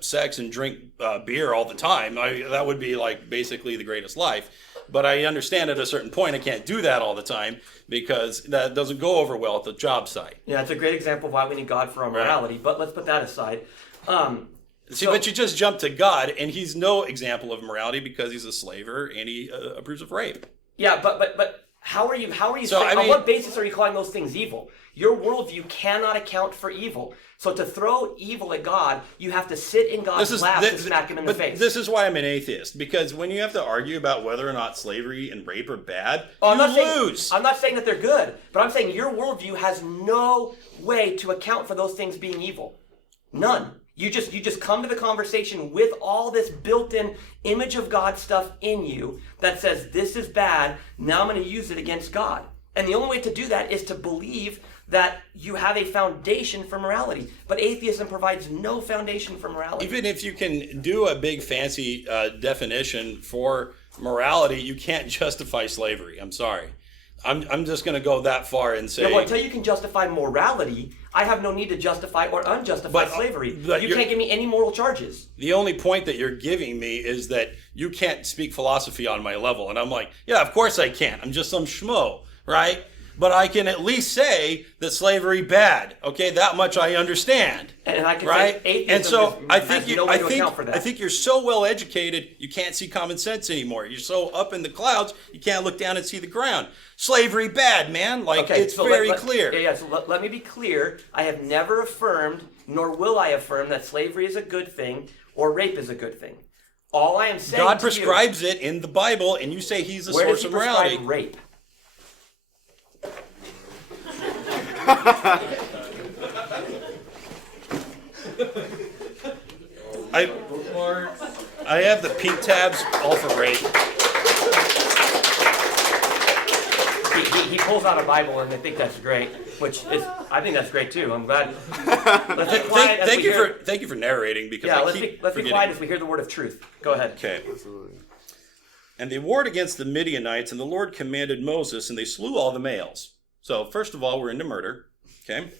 sex and drink beer all the time. That would be like basically the greatest life. But I understand at a certain point I can't do that all the time because that doesn't go over well at the job site. Yeah, it's a great example of why we need God for our morality. Right. But let's put that aside. But you just jump to God, and he's no example of morality because he's a slaver and he approves of rape. Yeah, but how are you saying, on what basis are you calling those things evil? Your worldview cannot account for evil. So to throw evil at God, you have to sit in God's lap and smack him in the face. This is why I'm an atheist, because when you have to argue about whether or not slavery and rape are bad, you lose. I'm not saying that they're good, but I'm saying your worldview has no way to account for those things being evil. None. You just come to the conversation with all this built-in image of God stuff in you that says this is bad, now I'm going to use it against God. And the only way to do that is to believe that you have a foundation for morality. But atheism provides no foundation for morality. Even if you can do a big fancy definition for morality, you can't justify slavery. I'm sorry. I'm just going to go that far and say... well, until you can justify morality, I have no need to justify or unjustify slavery. You can't give me any moral charges. The only point that you're giving me is that you can't speak philosophy on my level. And I'm like, yeah, of course I can't. I'm just some schmo, right? But I can at least say that slavery bad. Okay, that much I understand. And I can say atheism and so I think I think you're so well educated you can't see common sense anymore. You're so up in the clouds you can't look down and see the ground. Slavery bad, man. It's very clear. Yeah. So let me be clear. I have never affirmed, nor will I affirm, that slavery is a good thing or rape is a good thing. All I am saying God prescribes it in the Bible, and you say he's the source of morality. Where does he prescribe rape? I have the pink tabs all for rape. He pulls out a Bible, and I think that's great. I think that's great too. I'm glad. Let's be quiet. Thank you for narrating because let's be quiet as we hear the word of truth. Go ahead. Okay. Absolutely. And they warred against the Midianites, and the Lord commanded Moses, and they slew all the males. So first of all, we're into murder. Okay.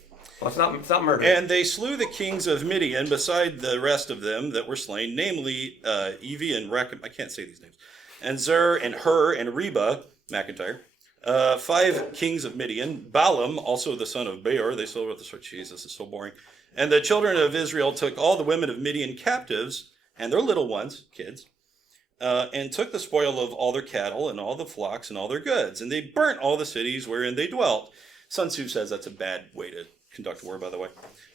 Well, it's not murder. And they slew the kings of Midian beside the rest of them that were slain, namely Evi and Rechem. I can't say these names. And Zer and Hur and Reba, McIntyre. 5 kings of Midian. Balaam, also the son of Beor. They still wrote this word. Jesus, is so boring. And the children of Israel took all the women of Midian captives and their little ones, kids, and took the spoil of all their cattle and all the flocks and all their goods. And they burnt all the cities wherein they dwelt. Sun Tzu says that's a bad way to conduct war, by the way.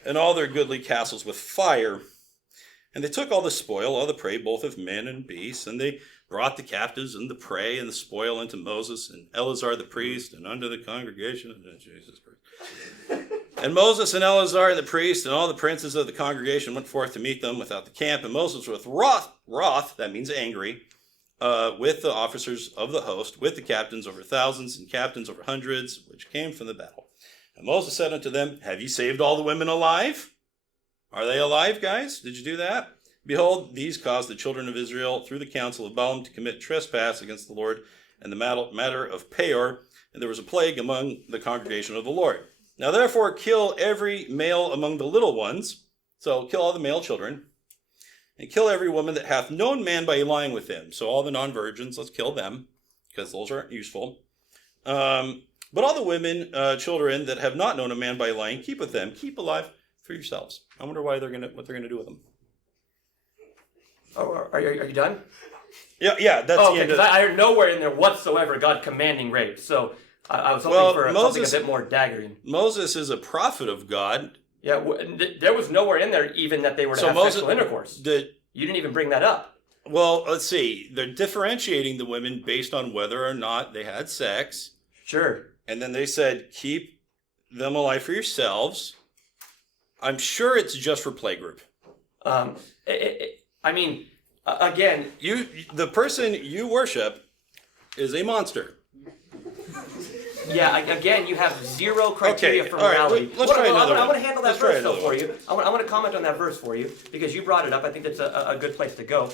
And all their goodly castles with fire. And they took all the spoil, all the prey, both of men and beasts, and they brought the captives and the prey and the spoil unto Moses and Eleazar the priest and unto the congregation of Jesus Christ. And Moses and Eleazar the priest and all the princes of the congregation went forth to meet them without the camp. And Moses was wroth, that means angry, with the officers of the host, with the captains over thousands and captains over hundreds, which came from the battle. And Moses said unto them, have ye saved all the women alive? Are they alive, guys? Did you do that? Behold, these caused the children of Israel through the counsel of Balaam to commit trespass against the Lord in the matter of Peor, and there was a plague among the congregation of the Lord. Now therefore kill every male among the little ones, so kill all the male children, and kill every woman that hath known man by lying with him. So all the non-virgins, let's kill them, because those aren't useful. But all the women, children that have not known a man by lying, keep with them, keep alive for yourselves. I wonder what they're gonna do with them. Oh, are you done? Yeah, that's the end. Because I heard nowhere in there whatsoever God commanding rape. So I was hoping for something a bit more daggering. Moses is a prophet of God. Yeah, there was nowhere in there even that they were to have sexual intercourse. You didn't even bring that up. Well, let's see. They're differentiating the women based on whether or not they had sex. Sure. And then they said, keep them alive for yourselves. I'm sure it's just for playgroup. Again, the person you worship is a monster. Yeah, again, you have zero criteria Okay, for all right, morality. let's try another I'm one. going to handle that Let's try verse though another for you. I want to comment on that verse for you because you brought it up. I think that's a good place to go.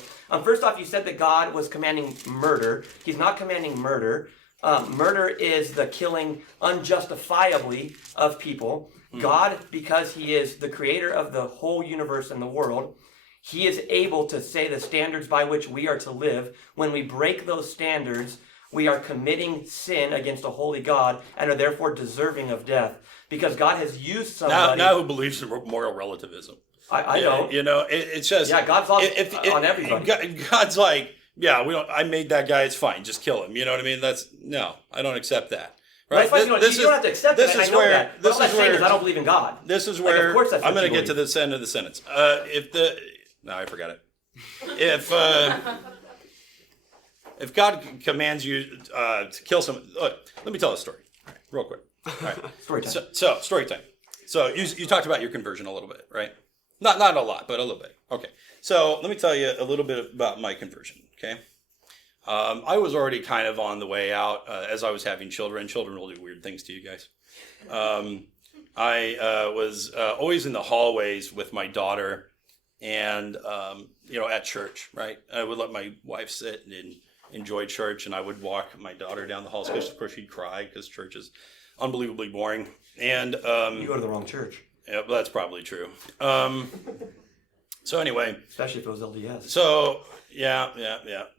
First off, you said that God was commanding murder. He's not commanding murder. Murder is the killing unjustifiably of people. God, because he is the creator of the whole universe and the world, he is able to say the standards by which we are to live. When we break those standards, we are committing sin against a holy God and are therefore deserving of death. Because God has used somebody... Now who believes in moral relativism? I know. You know, it's just... Yeah, God's on everybody. God's like, yeah, I made that guy, it's fine, just kill him. You know what I mean? No, I don't accept that. Right? Well, you don't have to accept it. I know that. But all I'm saying is I don't believe in God. This is where... of course that's I'm what going to you get to believe. this end of the sentence. No, I forgot it. If God commands you to kill someone... Look, let me tell a story. All right, real quick. All right. Story time. So story time. So you talked about your conversion a little bit, right? Not a lot, but a little bit. Okay. So let me tell you a little bit about my conversion, okay? I was already kind of on the way out as I was having children. Children will do weird things to you guys. I was always in the hallways with my daughter and, at church, right? I would let my wife sit and enjoy church, and I would walk my daughter down the halls because, of course, she'd cry because church is unbelievably boring. And you go to the wrong church. Yeah, well, that's probably true. So anyway. Especially if it was LDS. So, yeah,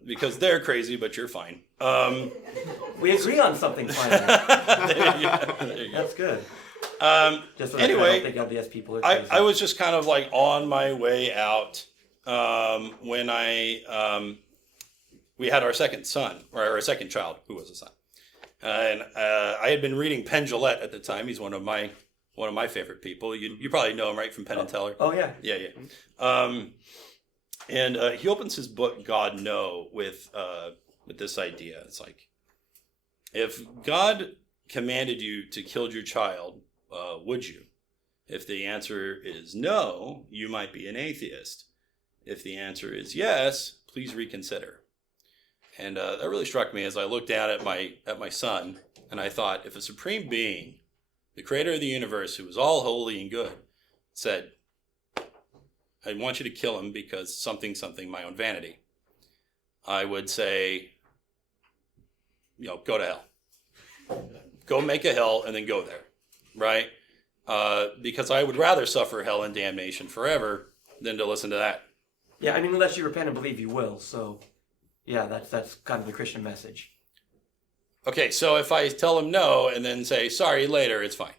because they're crazy, but you're fine. We agree on something finally. There you go. That's good. Just Anyway, I don't think LDS people are crazy. I was just kind of like on my way out when we had our second son, or our second child, who was a son. And I had been reading Penn Jillette at the time. He's one of my favorite people. You probably know him, right, from Penn and Teller? Oh, yeah. Yeah. And he opens his book, God No, with this idea. It's like, if God commanded you to kill your child, would you? If the answer is no, you might be an atheist. If the answer is yes, please reconsider. And that really struck me as I looked down at my son, and I thought, if a supreme being, the creator of the universe, who is all holy and good, said, I want you to kill him because something, my own vanity, I would say, go to hell. Go make a hell and then go there, right? Because I would rather suffer hell and damnation forever than to listen to that. Yeah, I mean, unless you repent and believe, you will. So, yeah, that's kind of the Christian message. Okay, so if I tell him no and then say sorry later, it's fine.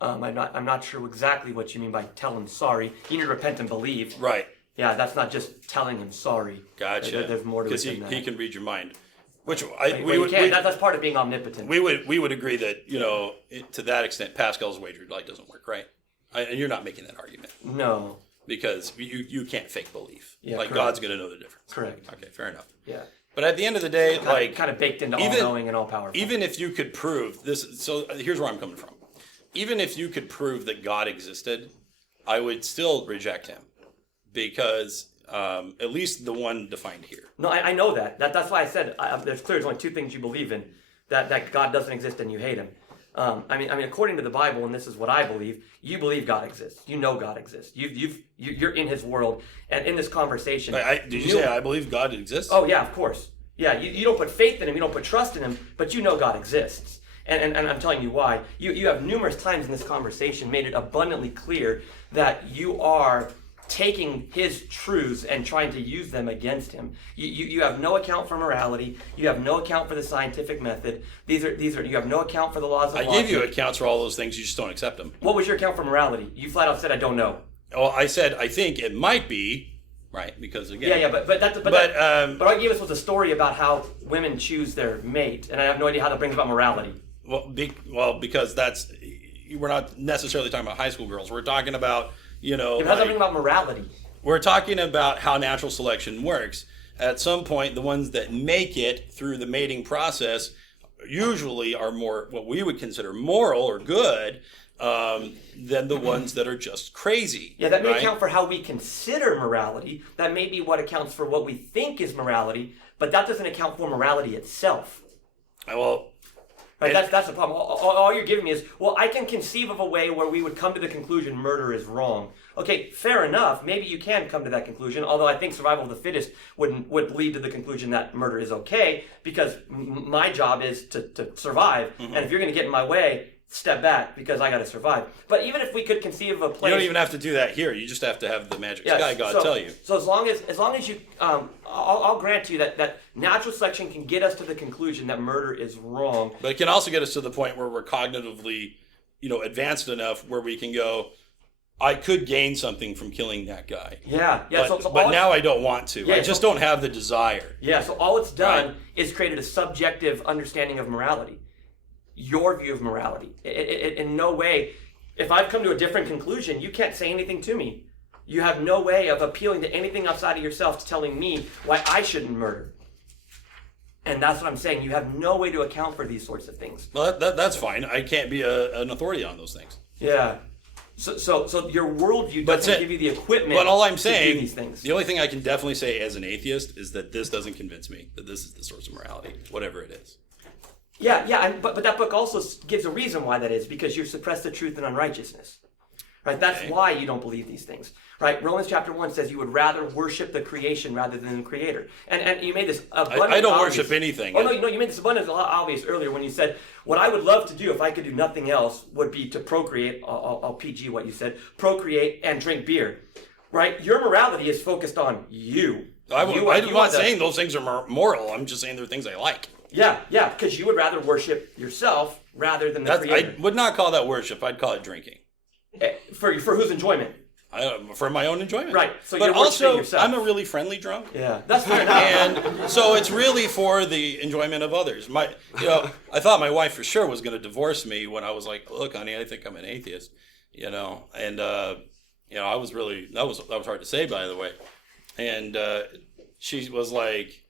I'm not sure exactly what you mean by tell him sorry. You need to repent and believe. Right. Yeah, that's not just telling him sorry. Gotcha. There's more to it than Because that. he can read your mind. Which That's part of being omnipotent. We would agree that to that extent Pascal's wager doesn't work, right? And you're not making that argument. No. Because you can't fake belief. Yeah, like correct. God's going to know the difference. Correct. Okay, fair enough. Yeah. But at the end of the day, kind of baked into all-knowing and all-powerful. Even if you could prove this, so here's where I'm coming from. Even if you could prove that God existed, I would still reject him because at least the one defined here. No, I know that. That's why I said there's only two things you believe in: that God doesn't exist and you hate him. I mean, according to the Bible, and this is what I believe, you believe God exists. You know God exists. You're in His world, and in this conversation. Did you say I believe God exists? Oh yeah, of course. Yeah, you don't put faith in Him, you don't put trust in Him, but you know God exists. And I'm telling you why. You have numerous times in this conversation made it abundantly clear that you are taking His truths and trying to use them against Him. You have no account for morality. You have no account for the scientific method. These are you have no account for the laws of I logic. gave you accounts for all those things. You just don't accept them. What was your account for morality? You flat out said I don't know. Oh, I said I think it might be right because again. Yeah, but all you gave us was a story about how women choose their mate, and I have no idea how that brings about morality. Because we're not necessarily talking about high school girls. We're talking about How's that bring about morality? We're talking about how natural selection works. At some point, the ones that make it through the mating process usually are more what we would consider moral or good than the ones that are just crazy. Yeah, that may right? account for how we consider morality. That may be what accounts for what we think is morality, but that doesn't account for morality itself. Well, Right? That's the problem. All you're giving me is, well, I can conceive of a way where we would come to the conclusion murder is wrong. Okay, fair enough. Maybe you can come to that conclusion, although I think survival of the fittest would lead to the conclusion that murder is okay, because my job is to survive. And if you're going to get in my way, step back, because I got to survive. But even if we could conceive of a place... You don't even have to do that here. You just have to have the magic sky god tell you. So as long as you... I'll grant you that natural selection can get us to the conclusion that murder is wrong. But it can also get us to the point where we're cognitively, advanced enough where we can go, I could gain something from killing that guy. Yeah. But now I don't want to. I just don't have the desire. Yeah, so all it's done is created a subjective understanding of morality. Your view of morality. In no way, if I've come to a different conclusion, you can't say anything to me. You have no way of appealing to anything outside of yourself to telling me why I shouldn't murder. And that's what I'm saying. You have no way to account for these sorts of things. Well, that's fine. I can't be an authority on those things. Yeah. So your worldview doesn't give you the equipment but all I'm to saying, do these things. The only thing I can definitely say as an atheist is that this doesn't convince me that this is the source of morality, whatever it is. Yeah, but that book also gives a reason why that is, because you suppress the truth in unrighteousness. Right? That's why you don't believe these things. Right? Romans chapter 1 says you would rather worship the creation rather than the creator. And you made this abundantly I don't obvious. worship anything. Oh, no, you made this abundantly obvious earlier when you said, what I would love to do if I could do nothing else would be to procreate, I'll PG what you said, procreate and drink beer. Right? Your morality is focused on you. I'm not saying those things are moral. I'm just saying they're things I like. Yeah, because you would rather worship yourself rather than the creator. I would not call that worship. I'd call it drinking. For whose enjoyment? For my own enjoyment. Right. So but you're also, yourself. I'm a really friendly drunk. Yeah, that's fair enough. And so it's really for the enjoyment of others. I thought my wife for sure was going to divorce me when I was like, "Look, honey, I think I'm an atheist." And I was really that was hard to say, by the way. And she was like,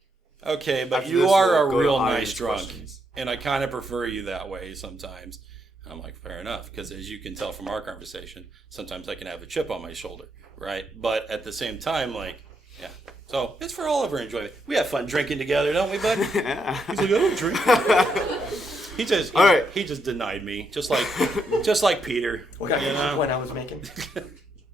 "Okay, but After you this, are we'll a go real to nice audience drunk, questions. and I kind of prefer you that way sometimes." I'm like, fair enough, because as you can tell from our conversation, sometimes I can have a chip on my shoulder, right? But at the same time, yeah. So it's for all of our enjoyment. We have fun drinking together, don't we, bud? Yeah. He's like, I don't drink. He just denied me, just like Peter. What kind of point I was making?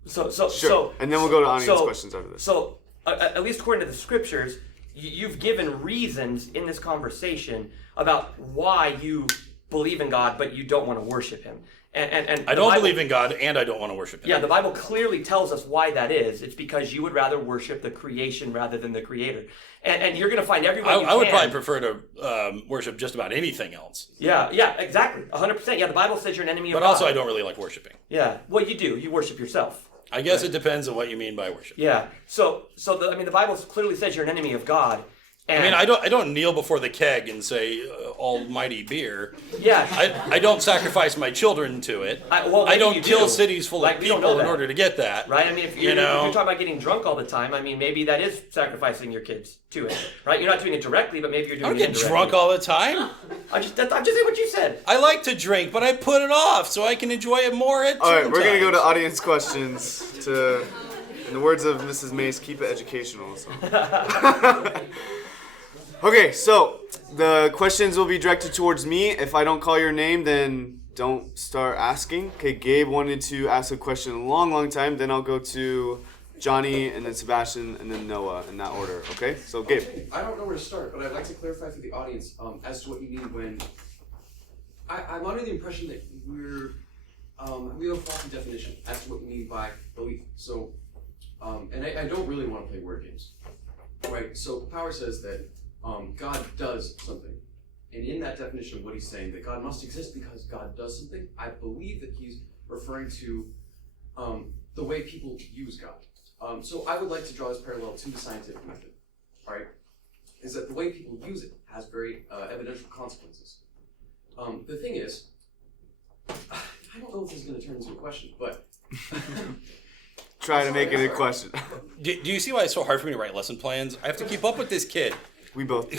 Sure. And then we'll go to audience questions after this. So, at least according to the scriptures, you've given reasons in this conversation about why you believe in God, but you don't want to worship Him. And I don't believe in God, and I don't want to worship Him. Yeah, the Bible clearly tells us why that is. It's because you would rather worship the creation rather than the Creator. And you're going to find everybody. I would probably prefer to worship just about anything else. Yeah, exactly. 100%. Yeah, the Bible says you're an enemy of God. But also, I don't really like worshiping. Yeah, well, you do. You worship yourself. I guess it depends on what you mean by worship. Yeah. So the Bible clearly says you're an enemy of God. And I don't kneel before the keg and say almighty beer. Yeah. I don't sacrifice my children to it. I don't kill cities full of people in order to get that. Right? I mean, if you're talking about getting drunk all the time, I mean, maybe that is sacrificing your kids to it. Right? You're not doing it directly, but maybe you're doing it indirectly. I don't get drunk all the time. I'm just saying what you said. I like to drink, but I put it off so I can enjoy it more at All right, certain we're going to go to times. audience questions in the words of Mrs. Mace, keep it educational. So. Okay, so the questions will be directed towards me. If I don't call your name, then don't start asking. Okay, Gabe wanted to ask a question a long, long time. Then I'll go to Johnny, and then Sebastian, and then Noah in that order. Okay, so Gabe. I don't know where to start, but I'd like to clarify for the audience as to what you mean when... I'm under the impression that we have a faulty definition as to what you mean by belief. So, and I don't really want to play word games. Right, so Power says that God does something. And in that definition of what he's saying, that God must exist because God does something, I believe that he's referring to the way people use God. So I would like to draw this parallel to the scientific method, right? Is that the way people use it has very evidential consequences. The thing is, I don't know if this is going to turn into a question, but... Try to make it a question. Do you see why it's so hard for me to write lesson plans? I have to keep up with this kid. We both. To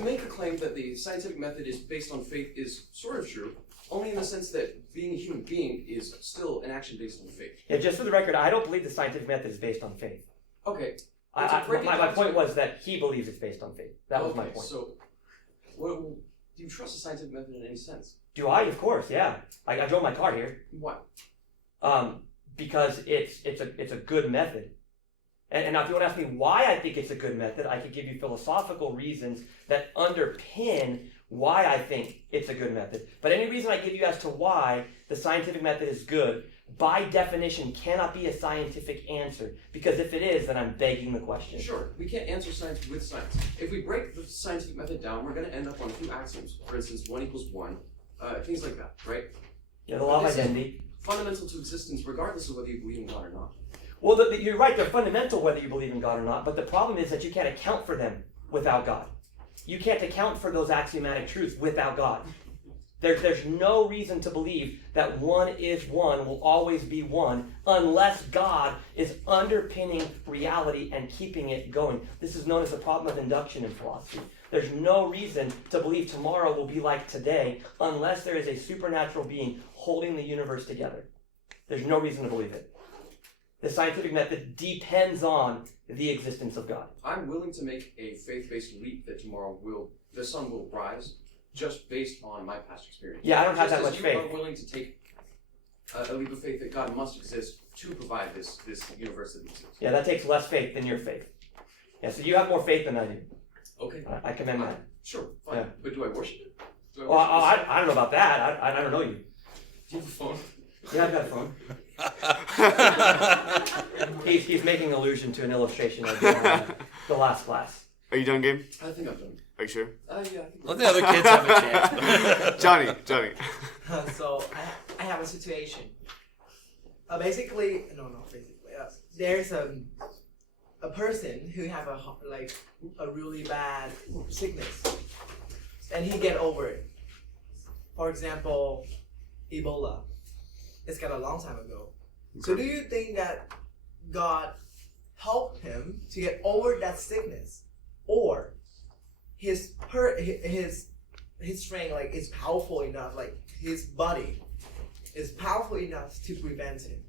make a claim that the scientific method is based on faith is sort of true, only in the sense that being a human being is still an action based on faith. Yeah, just for the record, I don't believe the scientific method is based on faith. Okay. My point was that he believes it's based on faith. That was my point. So, do you trust the scientific method in any sense? Do I? Of course, yeah. I drove my car here. Why? Because it's a good method. And now if you want to ask me why I think it's a good method, I could give you philosophical reasons that underpin why I think it's a good method. But any reason I give you as to why the scientific method is good, by definition, cannot be a scientific answer. Because if it is, then I'm begging the question. Sure, we can't answer science with science. If we break the scientific method down, we're going to end up on a few axioms. For instance, 1 = 1, things like that, right? Yeah, the law of identity. Fundamental to existence, regardless of whether you believe in God or not. Well, you're right, they're fundamental whether you believe in God or not, but the problem is that you can't account for them without God. You can't account for those axiomatic truths without God. There's no reason to believe that 1 is 1 will always be 1 unless God is underpinning reality and keeping it going. This is known as the problem of induction in philosophy. There's no reason to believe tomorrow will be like today unless there is a supernatural being holding the universe together. There's no reason to believe it. The scientific method depends on the existence of God. I'm willing to make a faith-based leap that tomorrow the sun will rise, just based on my past experience. Yeah, I don't have that much faith. You are willing to take a leap of faith that God must exist to provide this universe that exists. Yeah, that takes less faith than your faith. Yeah, so you have more faith than I do. Okay. I commend that. Sure, fine. Yeah. But do I worship it? Well, I don't know about that. I don't know you. Do you have a phone? Yeah, I've got a phone. He's making allusion to an illustration of the last class. Are you done, Gabe? I think I'm done. Are you sure? Yeah, I think Let the other kids have a chance. Johnny. So I have a situation. Basically, there's a person who have a really bad sickness, and he get over it. For example, Ebola. It's got a long time ago. So do you think that God helped him to get over that sickness, or his strength is powerful enough, his body is powerful enough to prevent him?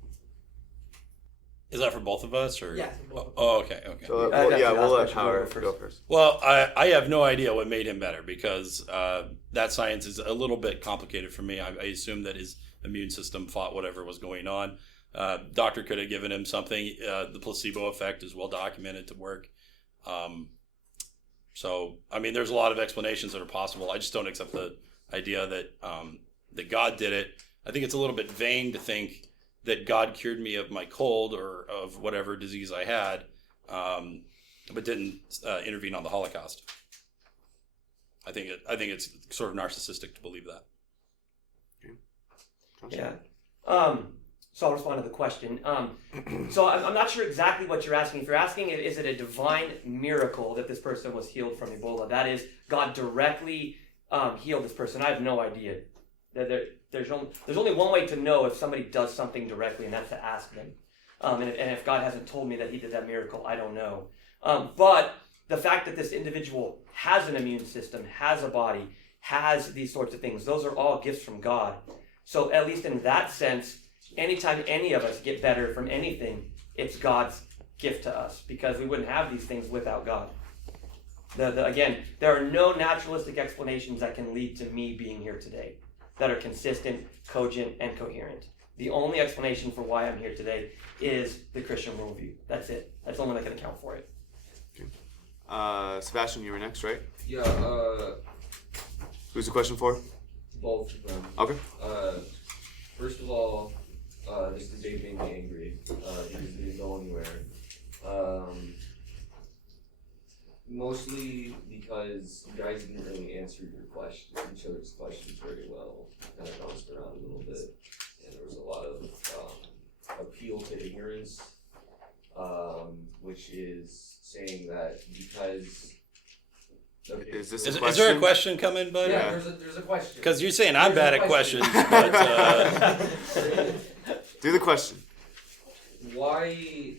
Is that for both of us, or? Yes, for both of us. Oh, okay. So, I'd have to we'll let ask Howard Richard go first. Well, I have no idea what made him better because that science is a little bit complicated for me. I assume that his immune system fought whatever was going on. Doctor could have given him something. The placebo effect is well documented to work. So, I mean, there's a lot of explanations that are possible. I just don't accept the idea that that God did it. I think it's a little bit vain to think that God cured me of my cold or of whatever disease I had, but didn't intervene on the Holocaust. I think it's sort of narcissistic to believe that. Yeah. So I'll respond to the question. So I'm not sure exactly what you're asking. If you're asking, is it a divine miracle that this person was healed from Ebola? That is, God directly healed this person. I have no idea. There's only one way to know if somebody does something directly, and that's to ask them. And if God hasn't told me that he did that miracle, I don't know. But the fact that this individual has an immune system, has a body, has these sorts of things, those are all gifts from God. So at least in that sense, anytime any of us get better from anything, it's God's gift to us, because we wouldn't have these things without God. Again, there are no naturalistic explanations that can lead to me being here today that are consistent, cogent, and coherent. The only explanation for why I'm here today is the Christian worldview. That's it. That's the only one that can account for it. Sebastian, you were next, right? Yeah, Who's the question for? both of them. Okay. First of all, this debate made me angry. It didn't go anywhere. Mostly because you guys didn't really answer each other's questions very well. Kind of bounced around a little bit, and there was a lot of appeal to ignorance, which is saying that because. Okay, Is this Is a there a question? question coming, bud? Yeah, there's a question. Because you're saying I'm bad There's a at question. questions, but Do the question. Why do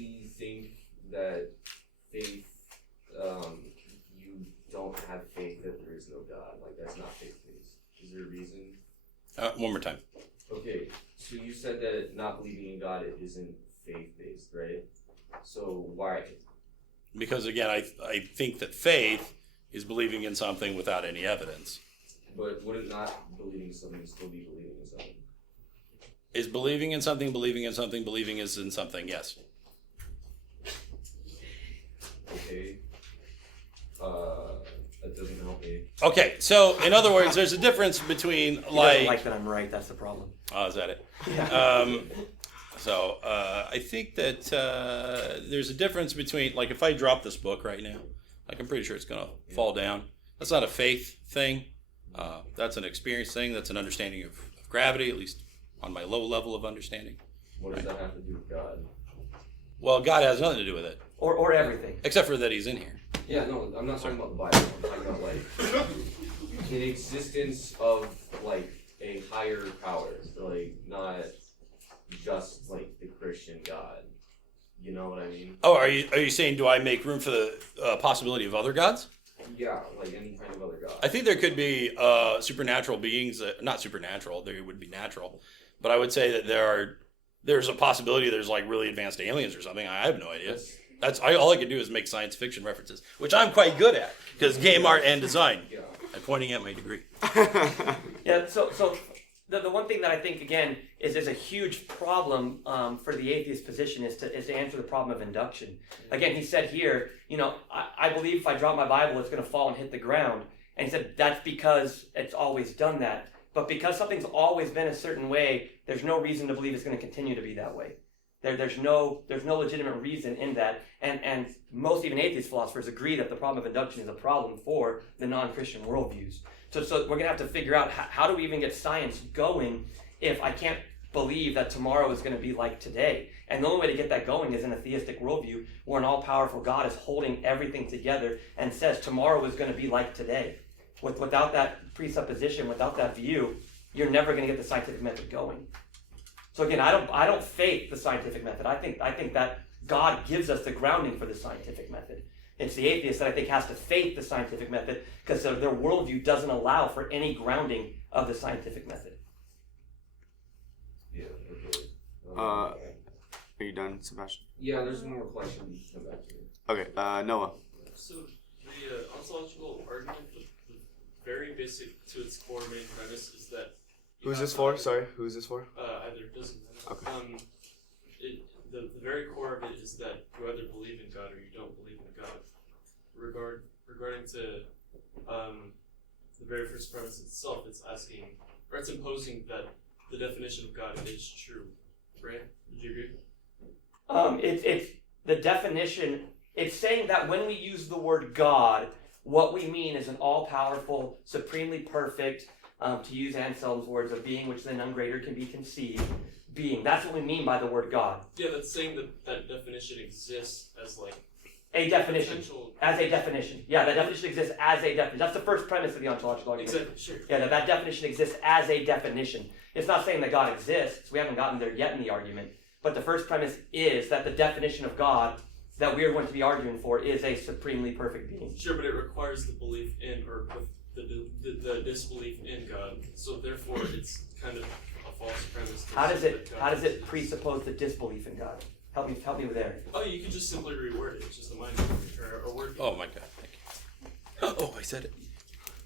you think that faith, you don't have faith that there is no God? Like, that's not faith-based. Is there a reason? one more time. Okay, so you said that not believing in God, it isn't faith-based, right? So why? Because again, I think that faith is believing in something without any evidence. But would it not believing in something still be believing in something? Is believing in something, believing in something, believing is in something, yes. Okay. That doesn't help me. Okay, so in other words, there's a difference between He doesn't like, like that I'm right. That's the problem. oh, is that it? Yeah. So I think that there's a difference between, like, if I drop this book right now, like, I'm pretty sure it's gonna fall down. That's not a faith thing. That's an experience thing. That's an understanding of gravity, at least on my low level of understanding. What does that have to do with God? Well, God has nothing to do with it, Or everything. except for that He's in here. Yeah, no, I'm not talking about the Bible. I'm talking about like the existence of like a higher power, like not just like the Christian God. You know what I mean? Oh, are you saying, do I make room for the possibility of other gods? Yeah, like any kind of other God. I think there could be supernatural beings, not supernatural, they would be natural, but I would say that there's a possibility there's like really advanced aliens or something. I have no idea. All I can do is make science fiction references, which I'm quite good at, because game art and design. Yeah. I'm pointing at my degree. Yeah, so the one thing that I think, again, is a huge problem for the atheist position is to answer the problem of induction. Again, he said here, I believe if I drop my Bible, it's going to fall and hit the ground. And he said that's because it's always done that. But because something's always been a certain way, there's no reason to believe it's going to continue to be that way. There's no legitimate reason in that. And most even atheist philosophers agree that the problem of induction is a problem for the non-Christian worldviews. So we're going to have to figure out how do we even get science going if I can't believe that tomorrow is going to be like today. And the only way to get that going is in a theistic worldview where an all-powerful God is holding everything together and says tomorrow is going to be like today. Without that presupposition, without that view, you're never going to get the scientific method going. So again, I don't faith the scientific method. I think that God gives us the grounding for the scientific method. It's the atheist that I think has to faith the scientific method because their worldview doesn't allow for any grounding of the scientific method. Yeah. Okay. Are you done, Sebastian? Yeah, there's more questions. Come back to me. Okay, Noah. So the ontological argument, the very basic to its core main premise is that. Who's this for? Sorry, who's this for? Either doesn't matter. Okay. The very core of it is that you either believe in God or you don't believe in God. Regarding to the very first premise itself, it's asking, or it's imposing that the definition of God is true, right? Would you agree? It's the definition. It's saying that when we use the word God, what we mean is an all-powerful, supremely perfect, to use Anselm's words, a being which than none greater can be conceived, being. That's what we mean by the word God. Yeah, that's saying that definition exists as like A definition. potential. As a definition. Yeah, that definition exists as a definition. That's the first premise of the ontological argument. Exactly, sure. Yeah, that definition exists as a definition. It's not saying that God exists. We haven't gotten there yet in the argument. But the first premise is that the definition of God that we are going to be arguing for is a supremely perfect being. Sure, but it requires the belief in or the disbelief in God. So therefore, it's kind of a false premise. to How does say it that God how does it exists. presuppose the disbelief in God? Help me with there. Oh, you could just simply reword it. It's just a mind or a word. Oh my God! Thank you. Oh, I said it.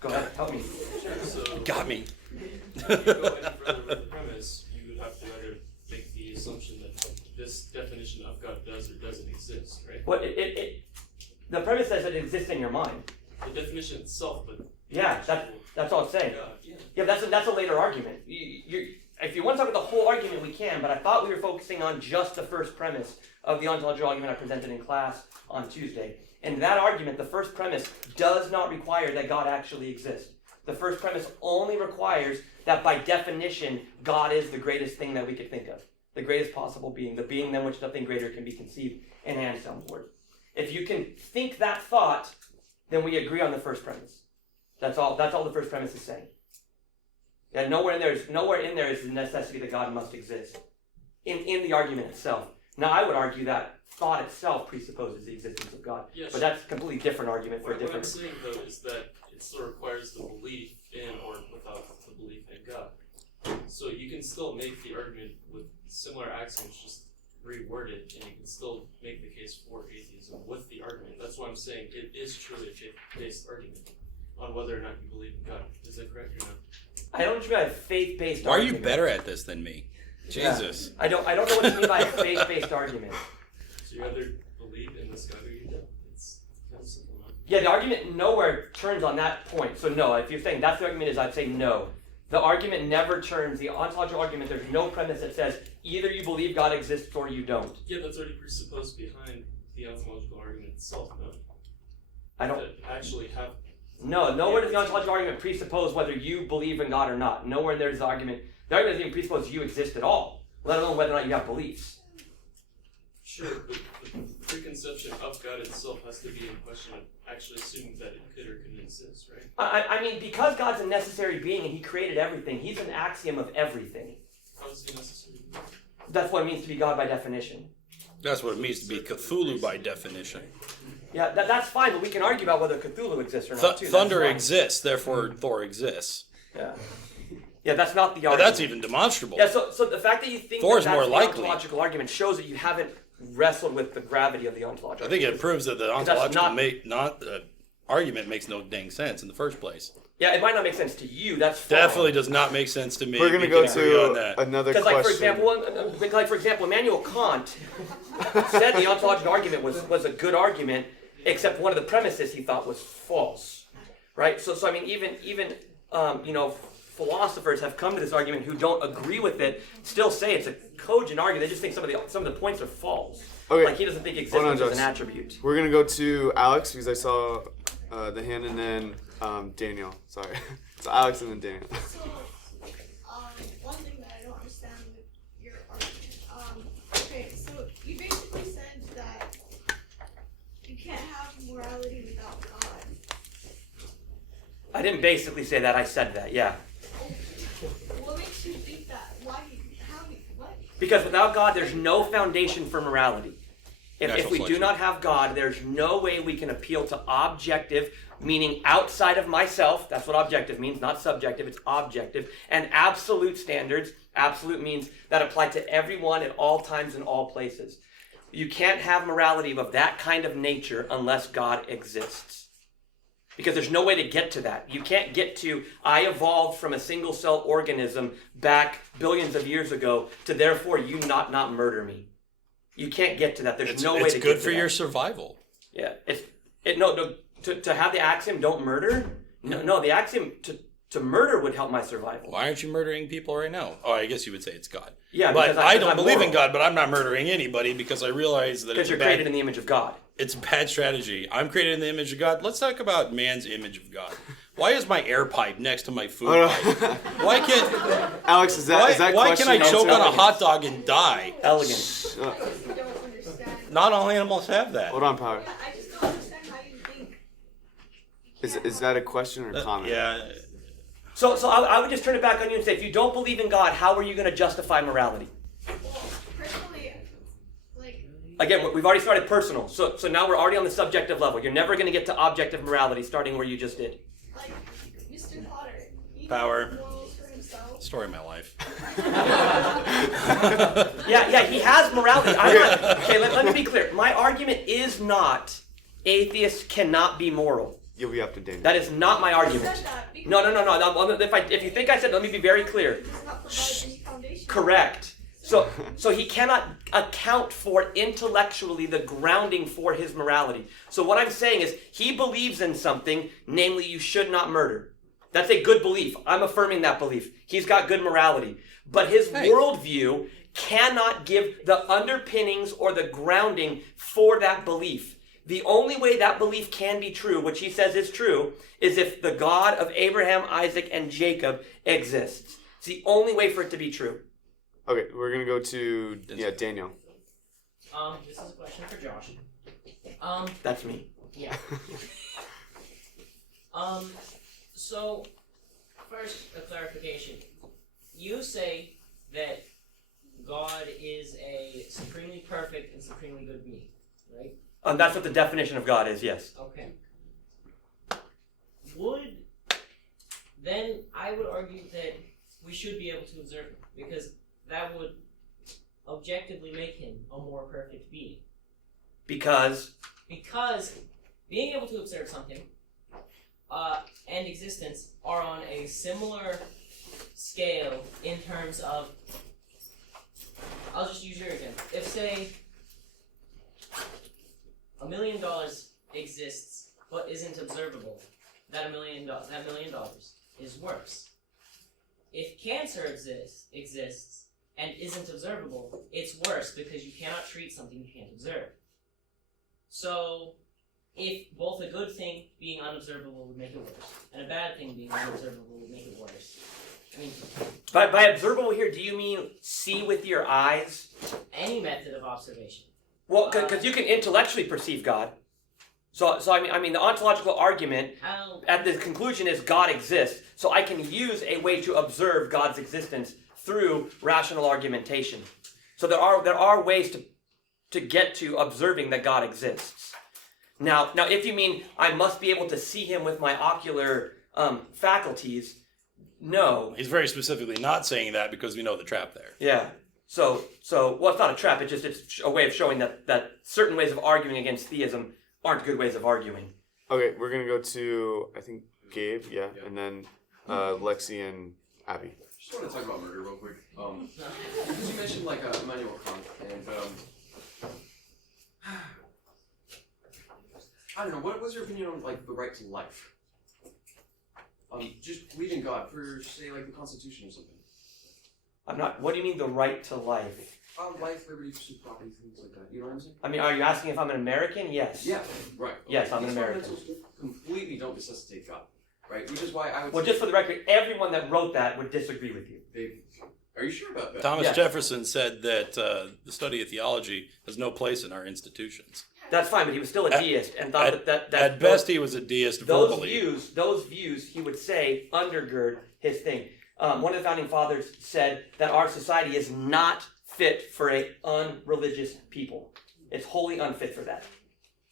Go ahead, help me. Sure. So Got me. if you go any further with the premise, you would have to either make the assumption that this definition of God does or doesn't exist, right? What the premise says that it exists in your mind. The definition itself, but Yeah, that's all it's saying. God, yeah. Yeah, that's a later argument. If you want to talk about the whole argument, we can, but I thought we were focusing on just the first premise of the ontological argument I presented in class on Tuesday. And that argument, the first premise, does not require that God actually exists. The first premise only requires that by definition, God is the greatest thing that we could think of. The greatest possible being, the being than which nothing greater can be conceived, in Anselm's words. If you can think that thought, then we agree on the first premise. That's all the first premise is saying. Yeah, nowhere in there is the necessity that God must exist in the argument itself. Now, I would argue that thought itself presupposes the existence of God, Yeah, but sure. that's a completely different argument for a What I'm different. saying though is that it still requires the belief in or without the belief in God. So you can still make the argument with similar axioms, just reworded, and you can still make the case for atheism with the argument. That's why I'm saying it is truly a faith-based argument on whether or not you believe in God. Is that correct or not? I don't think I have faith-based Why are you argument. better at this than me? Yeah. Jesus. I don't know what you mean by a faith-based argument. So you either believe in this God or you don't. It's kind of simple enough. Yeah, the argument nowhere turns on that point. So no, if you're saying that's the argument is, I'd say no. The argument never turns, the ontological argument, there's no premise that says either you believe God exists or you don't. Yeah, that's already presupposed behind the ontological argument itself, no? I don't, That actually have. nowhere does the ontological argument presuppose whether you believe in God or not. Nowhere in there's the argument doesn't even presuppose you exist at all, let alone whether or not you have beliefs. Sure, but the preconception of God itself has to be in question of actually assuming that it could or couldn't exist, right? I mean, because God's a necessary being and he created everything, he's an axiom of everything. How is he necessary? That's what it means to be God by definition. That's what it means to be Cthulhu by definition. Yeah, that's fine, but we can argue about whether Cthulhu exists or not, too. That's Thunder fine. exists, therefore Thor exists. Yeah. Yeah, that's not the But argument. that's even demonstrable. Yeah, so the fact that you think Thor's that's more the likely. ontological argument shows that you haven't wrestled with the gravity of the ontological I think it proves that the that's ontological argument makes no dang sense in the first place. Yeah, it might not make sense to you, that's fine. Definitely does not make sense to me. We're gonna We go can agree on to that. another Because, question. for example, Immanuel Kant said the ontological argument was a good argument, except one of the premises he thought was false, right? So I mean, even philosophers have come to this argument who don't agree with it, still say it's a cogent argument. They just think some of the points are false. Okay. Like he doesn't think Hold on, existence is Josh. an attribute. We're gonna go to Alex because I saw the hand, and then Daniel. Sorry, so Alex and then Daniel. So, one thing that I don't understand with your argument, okay, so you basically said that you can't have morality without God. I didn't basically say that. I said that. Yeah. What makes you think that? Why? How? What? Because without God, there's no foundation for morality. If Natural we do selection. not have God, there's no way we can appeal to objective, meaning outside of myself. That's what objective means, not subjective. It's objective. And absolute standards. Absolute means that apply to everyone at all times in all places. You can't have morality of that kind of nature unless God exists. Because there's no way to get to that. You can't get to, I evolved from a single cell organism back billions of years ago to therefore you not murder me. You can't get to that. There's no way to It's get good to for that. your survival. Yeah. To have the axiom don't murder? No, the axiom to murder would help my survival. Why aren't you murdering people right now? Oh, I guess you would say it's God. Yeah, but because I because don't I'm believe in moral. God, but I'm not murdering anybody because I realize that Because it's you're a created bad, in the image of God. it's a bad strategy. I'm created in the image of God. Let's talk about man's image of God. Why is my air pipe next to my food Oh, pipe? no. Why can't Alex, is that why can I question choke on a answered? hot dog and die? Elegant. Uh, Because you don't understand. Not all animals have that. Hold on, Power. Yeah, I just don't understand how you think. Is that a question or a comment? Yeah. So I would just turn it back on you and say, if you don't believe in God, how are you going to justify morality? Well, personally, like, Again, we've already started personal, so now we're already on the subjective level. You're never going to get to objective morality starting where you just did. like Mr. Potter, he Power. has morals for himself. Story of my life. Yeah, he has morality. Okay, let me be clear. My argument is not atheists cannot be moral. You'll be up to Daniel. That is not my I argument. said that because No. If you think I said, let me be very clear. it does not provide any foundation. Correct. So he cannot account for intellectually the grounding for his morality. So what I'm saying is he believes in something, namely you should not murder. That's a good belief. I'm affirming that belief. He's got good morality. But his worldview cannot give the underpinnings or the grounding for that belief. The only way that belief can be true, which he says is true, is if the God of Abraham, Isaac, and Jacob exists. It's the only way for it to be true. Okay, we're gonna go to Daniel. This is a question for Josh. That's me. Yeah. So, first, a clarification. You say that God is a supremely perfect and supremely good being, right? That's what the definition of God is, yes. Okay. Then I would argue that we should be able to observe him, because that would objectively make him a more perfect being? Because Because being able to observe something and existence are on a similar scale in terms of. I'll just use your example. If, say, $1 million exists but isn't observable, that $1 million is worse. If cancer exists and isn't observable, it's worse because you cannot treat something you can't observe. So, if both a good thing being unobservable would make it worse, and a bad thing being unobservable would make it worse. I mean, by observable here, do you mean see with your eyes? any method of observation. Well, because you can intellectually perceive God. So I mean, the ontological argument How at the conclusion is God exists. So I can use a way to observe God's existence through rational argumentation. So there are ways to get to observing that God exists. Now, if you mean I must be able to see Him with my ocular faculties, no. He's very specifically not saying that because we know the trap there. Yeah. So well, it's not a trap. It's a way of showing that certain ways of arguing against theism aren't good ways of arguing. Okay, we're gonna go to I think Gabe, yeah, and then Lexi and Abby. Just want to talk about murder real quick. Because you mentioned like Immanuel Kant, and I don't know. What was your opinion on like the right to life? Just believe in God for say like the Constitution or something. What do you mean the right to life? Life, liberty, pursuit, property, things like that. You know what I'm saying? I mean, are you asking if I'm an American? Yes. Yeah, right. Yes, I'm an These American. fundamentals completely don't necessitate God, right? Which is why I would. Well, say just for the record, everyone that wrote that would disagree with you. Are you sure about that? Thomas Yes. Jefferson said that the study of theology has no place in our institutions. That's fine, but he was still a deist and thought that At best, he was a deist those verbally. views, he would say undergird his thing. One of the founding fathers said that our society is not fit for a unreligious people. It's wholly unfit for that.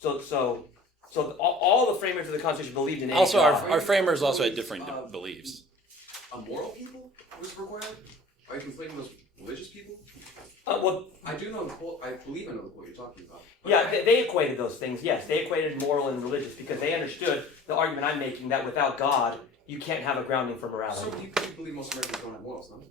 So all the framers of the Constitution believed in a Also, God. our framers also had different beliefs. A moral people was required? Are you conflating those religious people? Well, I do know the quote. I believe I know the quote you're talking about. But yeah, they equated those things. Yes, they equated moral and religious because they understood the argument I'm making that without God, you can't have a grounding for morality. So you believe most Americans don't have morals, no?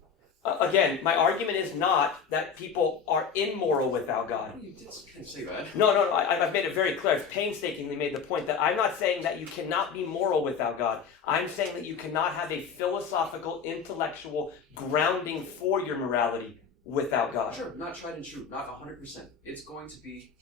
Again, my argument is not that people are immoral without God. You did kind of say that. No, I've made it very clear. I've painstakingly made the point that I'm not saying that you cannot be moral without God. I'm saying that you cannot have a philosophical, intellectual grounding for your morality without God. Sure, not tried and true, not 100%. It's going to be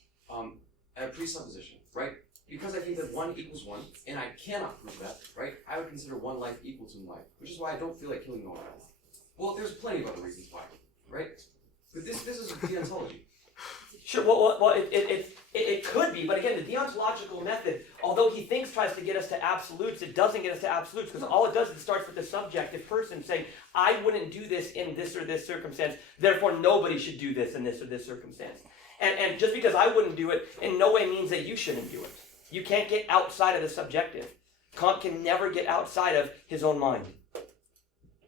a presupposition, right? Because I think that 1 equals 1, and I cannot prove that, right? I would consider one life equal to life, which is why I don't feel like killing no one else. Well, there's plenty of other reasons why, right? But this is deontology. Sure, well, it could be, but again, the deontological method, although he tries to get us to absolutes, it doesn't get us to absolutes, because all it does is it starts with the subjective person saying, I wouldn't do this in this or this circumstance, therefore nobody should do this in this or this circumstance. And just because I wouldn't do it, in no way means that you shouldn't do it. You can't get outside of the subjective. Kant can never get outside of his own mind.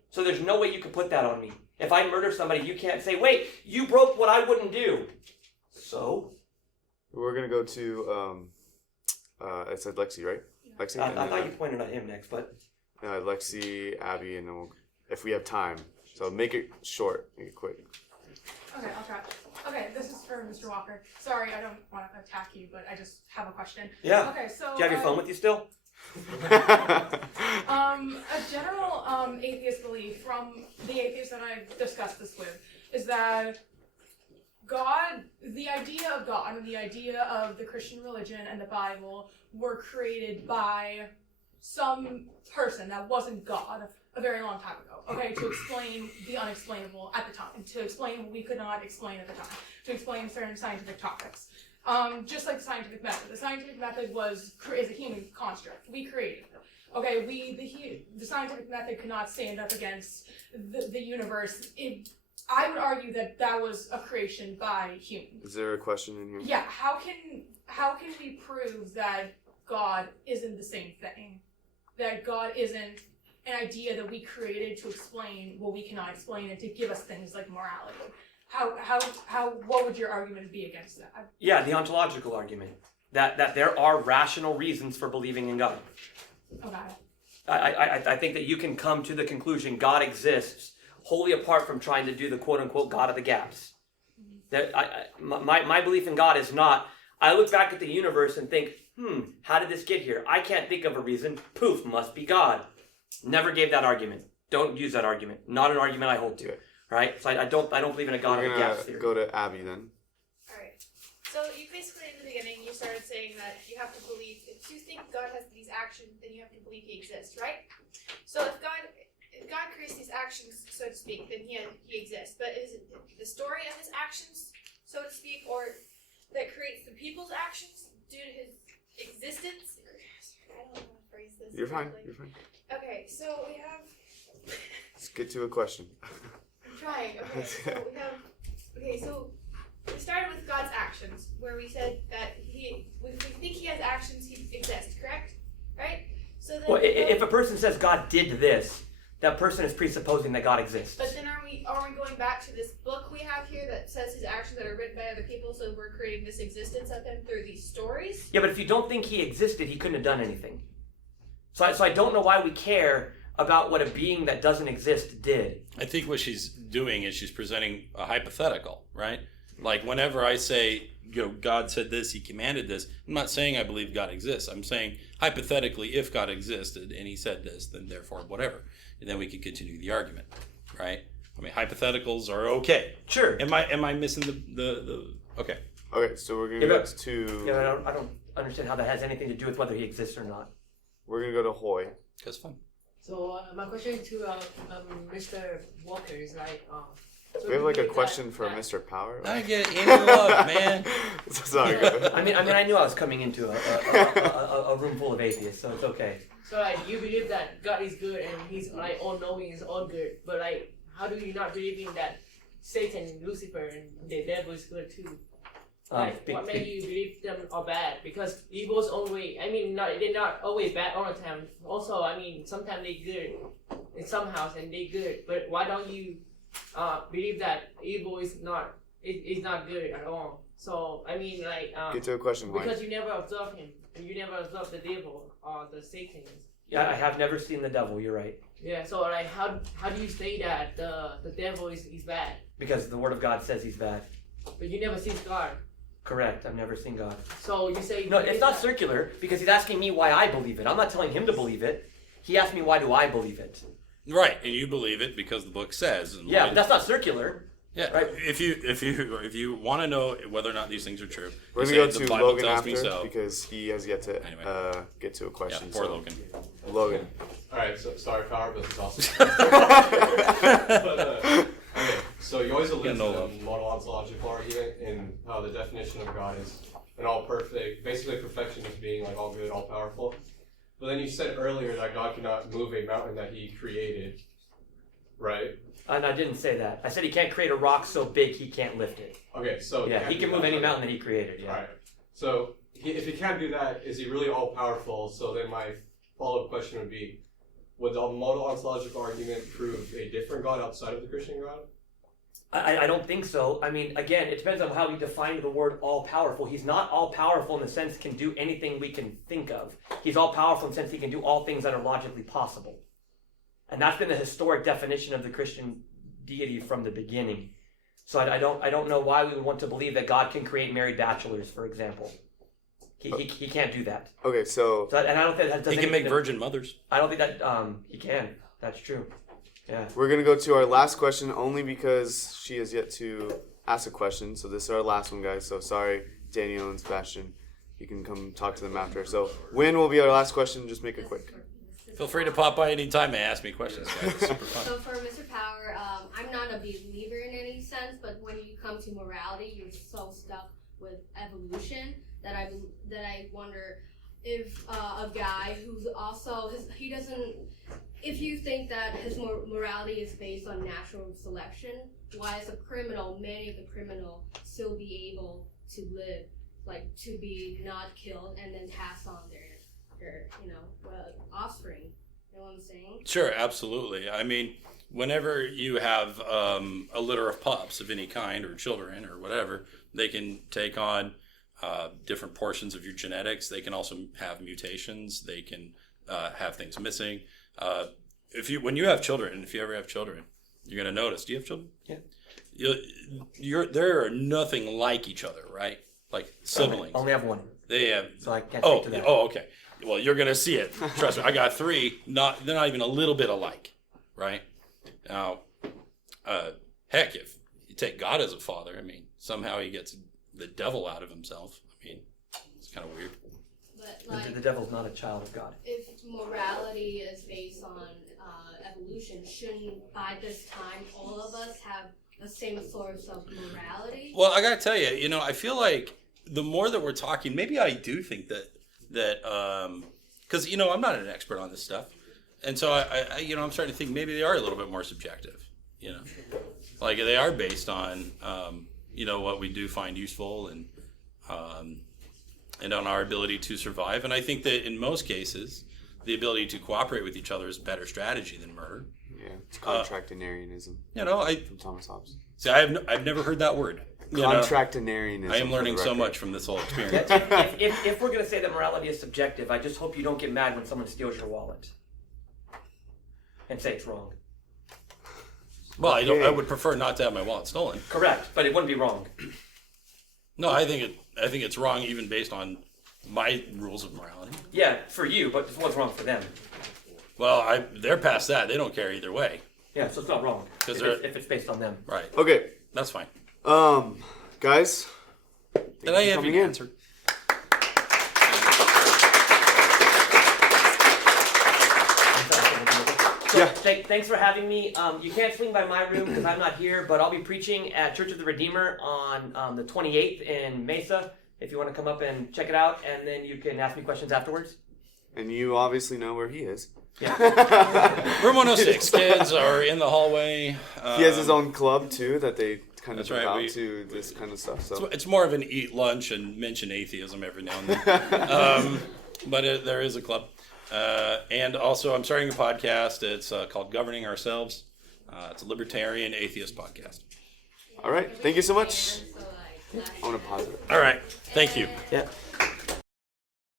So there's no way you can put that on me. If I murder somebody, you can't say, wait, you broke what I wouldn't do. So? We're gonna go to I said Lexi, right? Lexi. I thought you pointed at him next, but... Lexi, Abby, and then if we have time. So make it short, make it quick. Okay, I'll try. Okay, this is for Mr. Walker. Sorry, I don't want to attack you, but I just have a question. Yeah. Okay, so Do you have your phone with you still? a general atheist belief from the atheists that I've discussed this with is that God, the idea of God and the idea of the Christian religion and the Bible were created by some person that wasn't God a very long time ago, okay, to explain the unexplainable at the time, to explain what we could not explain at the time, to explain certain scientific topics. Just like the scientific method. The scientific method is a human construct. We created it. Okay, the scientific method could not stand up against the universe. I would argue that was a creation by humans. Is there a question in here? Yeah, how can we prove that God isn't the same thing? That God isn't an idea that we created to explain what we cannot explain and to give us things like morality? what would your argument be against that? Yeah, the ontological argument that there are rational reasons for believing in God. Okay. I think that you can come to the conclusion God exists wholly apart from trying to do the quote unquote God of the gaps. That my belief in God is not, I look back at the universe and think, how did this get here? I can't think of a reason. Poof, must be God. Never gave that argument. Don't use that argument. Not an argument I hold to. Okay. Right? So I don't believe in a God We're of the gaps gonna theory. go to Abby then. Alright. So you basically in the beginning you started saying that you have to believe if you think God has these actions, then you have to believe he exists, right? So if God creates these actions, so to speak, then he exists. But is it the story of his actions, so to speak, or that creates the people's actions due to his existence? I don't know how to phrase this. You're fine. exactly. You're fine. Okay, so we have. Let's get to a question. I'm trying. Okay, so we started with God's actions, where we said that we think he has actions, he exists, correct? Right? So then. Well, if a person says God did this, that person is presupposing that God exists. But then are we going back to this book we have here that says his actions that are written by other people, so we're creating this existence of him through these stories? Yeah, but if you don't think he existed, he couldn't have done anything. So I don't know why we care about what a being that doesn't exist did. I think what she's doing is she's presenting a hypothetical, right? Like whenever I say, God said this, he commanded this, I'm not saying I believe God exists. I'm saying hypothetically, if God existed and he said this, then therefore whatever. And then we can continue the argument, right? I mean, hypotheticals are okay. Sure. Am I missing the okay. Okay, so we're gonna Yeah, go but- to Yeah, I don't understand how that has anything to do with whether he exists or not. we're gonna go to Hoy. That's fun. So my question to Mr. Walker is like, so We have like a believe question that- for that- Mr. Power. I get it. In love, man. Sorry. Go ahead. I mean, I knew I was coming into a room full of atheists, so it's okay. So like you believe that God is good and he's like all knowing, is all good, but like how do you not believe in that Satan, Lucifer, and the devil is good too? Like, what made you believe them are bad? Because evil's always, I mean, they're not always bad all the time. Also, I mean, sometimes they good in some house and they good. But why don't you believe that evil is not good at all? So I mean, like Get to a question, Hoy. because you never observe him, and you never observe the devil or the Satan. Yeah, I have never seen the devil. You're right. Yeah. So like, how do you say that the devil is bad? Because the Word of God says he's bad. But you never see God. Correct. I've never seen God. So you say No, it's not circular because he's asking me why I believe it. I'm not telling him to believe it. He asked me why do I believe it. Right, and you believe it because the book says. And Yeah, but that's not circular. yeah. right. If you want to know whether or not these things are true, We're you gonna go say, to the Bible Logan tells me after so. because he has yet to Anyway. get to a Yeah, question. poor so Logan. Logan. Alright, so sorry, Power, but this is awesome. But, okay, so you always allude Yeah, to no the love. modal ontological argument and how the definition of God is an all perfect, basically perfection is being like all good, all powerful. But then you said earlier that God cannot move a mountain that he created, right? And I didn't say that. I said he can't create a rock so big he can't lift it. Okay, so Yeah, he can move any mountain that he created. Yeah. Alright, so if he can't do that, is he really all powerful? So then my follow-up question would be, would the modal ontological argument prove a different God outside of the Christian God? I don't think so. I mean, again, it depends on how we define the word all-powerful. He's not all-powerful in the sense can do anything we can think of. He's all-powerful in the sense he can do all things that are logically possible. And that's been the historic definition of the Christian deity from the beginning. So I don't know why we would want to believe that God can create married bachelors, for example. He can't do that. Okay, so And I don't think that does He can make anything to- virgin mothers. I don't think that he can. That's true. Yeah. we're gonna go to our last question only because she has yet to ask a question. So this is our last one, guys. So sorry, Daniel and Sebastian. You can come talk to them after. So when will be our last question? Just make it quick. Feel free to pop by anytime and ask me questions, guys. It's super fun. So for Mr. Power, I'm not a believer in any sense, but when you come to morality, you're so stuck with evolution that I wonder if a guy who's also he doesn't. If you think that his morality is based on natural selection, why as a criminal, many of the criminals still be able to live, like to be not killed and then pass on their offspring? You know what I'm saying? Sure, absolutely. I mean, whenever you have a litter of pups of any kind, or children, or whatever, they can take on different portions of your genetics. They can also have mutations. They can have things missing. When you have children, if you ever have children, you're going to notice. Do you have children? Yeah. They're nothing like each other, right? Like siblings. Only have one. They have. So I can't speak to that. Oh, okay. Well, you're gonna see it. Trust me. I got 3. They're not even a little bit alike, right? Now, heck, if you take God as a father, I mean, somehow he gets the devil out of himself. I mean, it's kind of weird. But like, The devil's not a child of God. if morality is based on evolution, shouldn't by this time all of us have the same source of morality? Well, I gotta tell you, I feel like the more that we're talking, maybe I do think that because I'm not an expert on this stuff, and so I I'm starting to think maybe they are a little bit more subjective. Like they are based on what we do find useful and on our ability to survive. And I think that in most cases, the ability to cooperate with each other is a better strategy than murder. Yeah, it's contractinarianism. From Thomas Hobbes. See, I've never heard that word. Contractinarianism. I am learning for the so record. much from this whole experience. If we're gonna say that morality is subjective, I just hope you don't get mad when someone steals your wallet and say it's wrong. Well, I would prefer not to have my wallet stolen. Correct, but it wouldn't be wrong. No, I think it's wrong even based on my rules of morality. Yeah, for you, but what's wrong for them? Well, they're past that. They don't care either way. Yeah, so it's not wrong if it's based on them. Right. Okay. That's fine. Guys. Did I have you answered? So, Jake, thanks for having me. You can't swing by my room because I'm not here, but I'll be preaching at Church of the Redeemer on the 28th in Mesa. If you want to come up and check it out, and then you can ask me questions afterwards. And you obviously know where he is. Yeah. Room 106. Kids are in the hallway. He has his own club too that they kind of That's right, devout to this kind of stuff. So It's more of an eat lunch and mention atheism every now and then. But there is a club. And also, I'm starting a podcast. It's called Governing Ourselves. It's a libertarian atheist podcast. all right, thank you so much. I want to pause it. All right. Thank you. Yeah.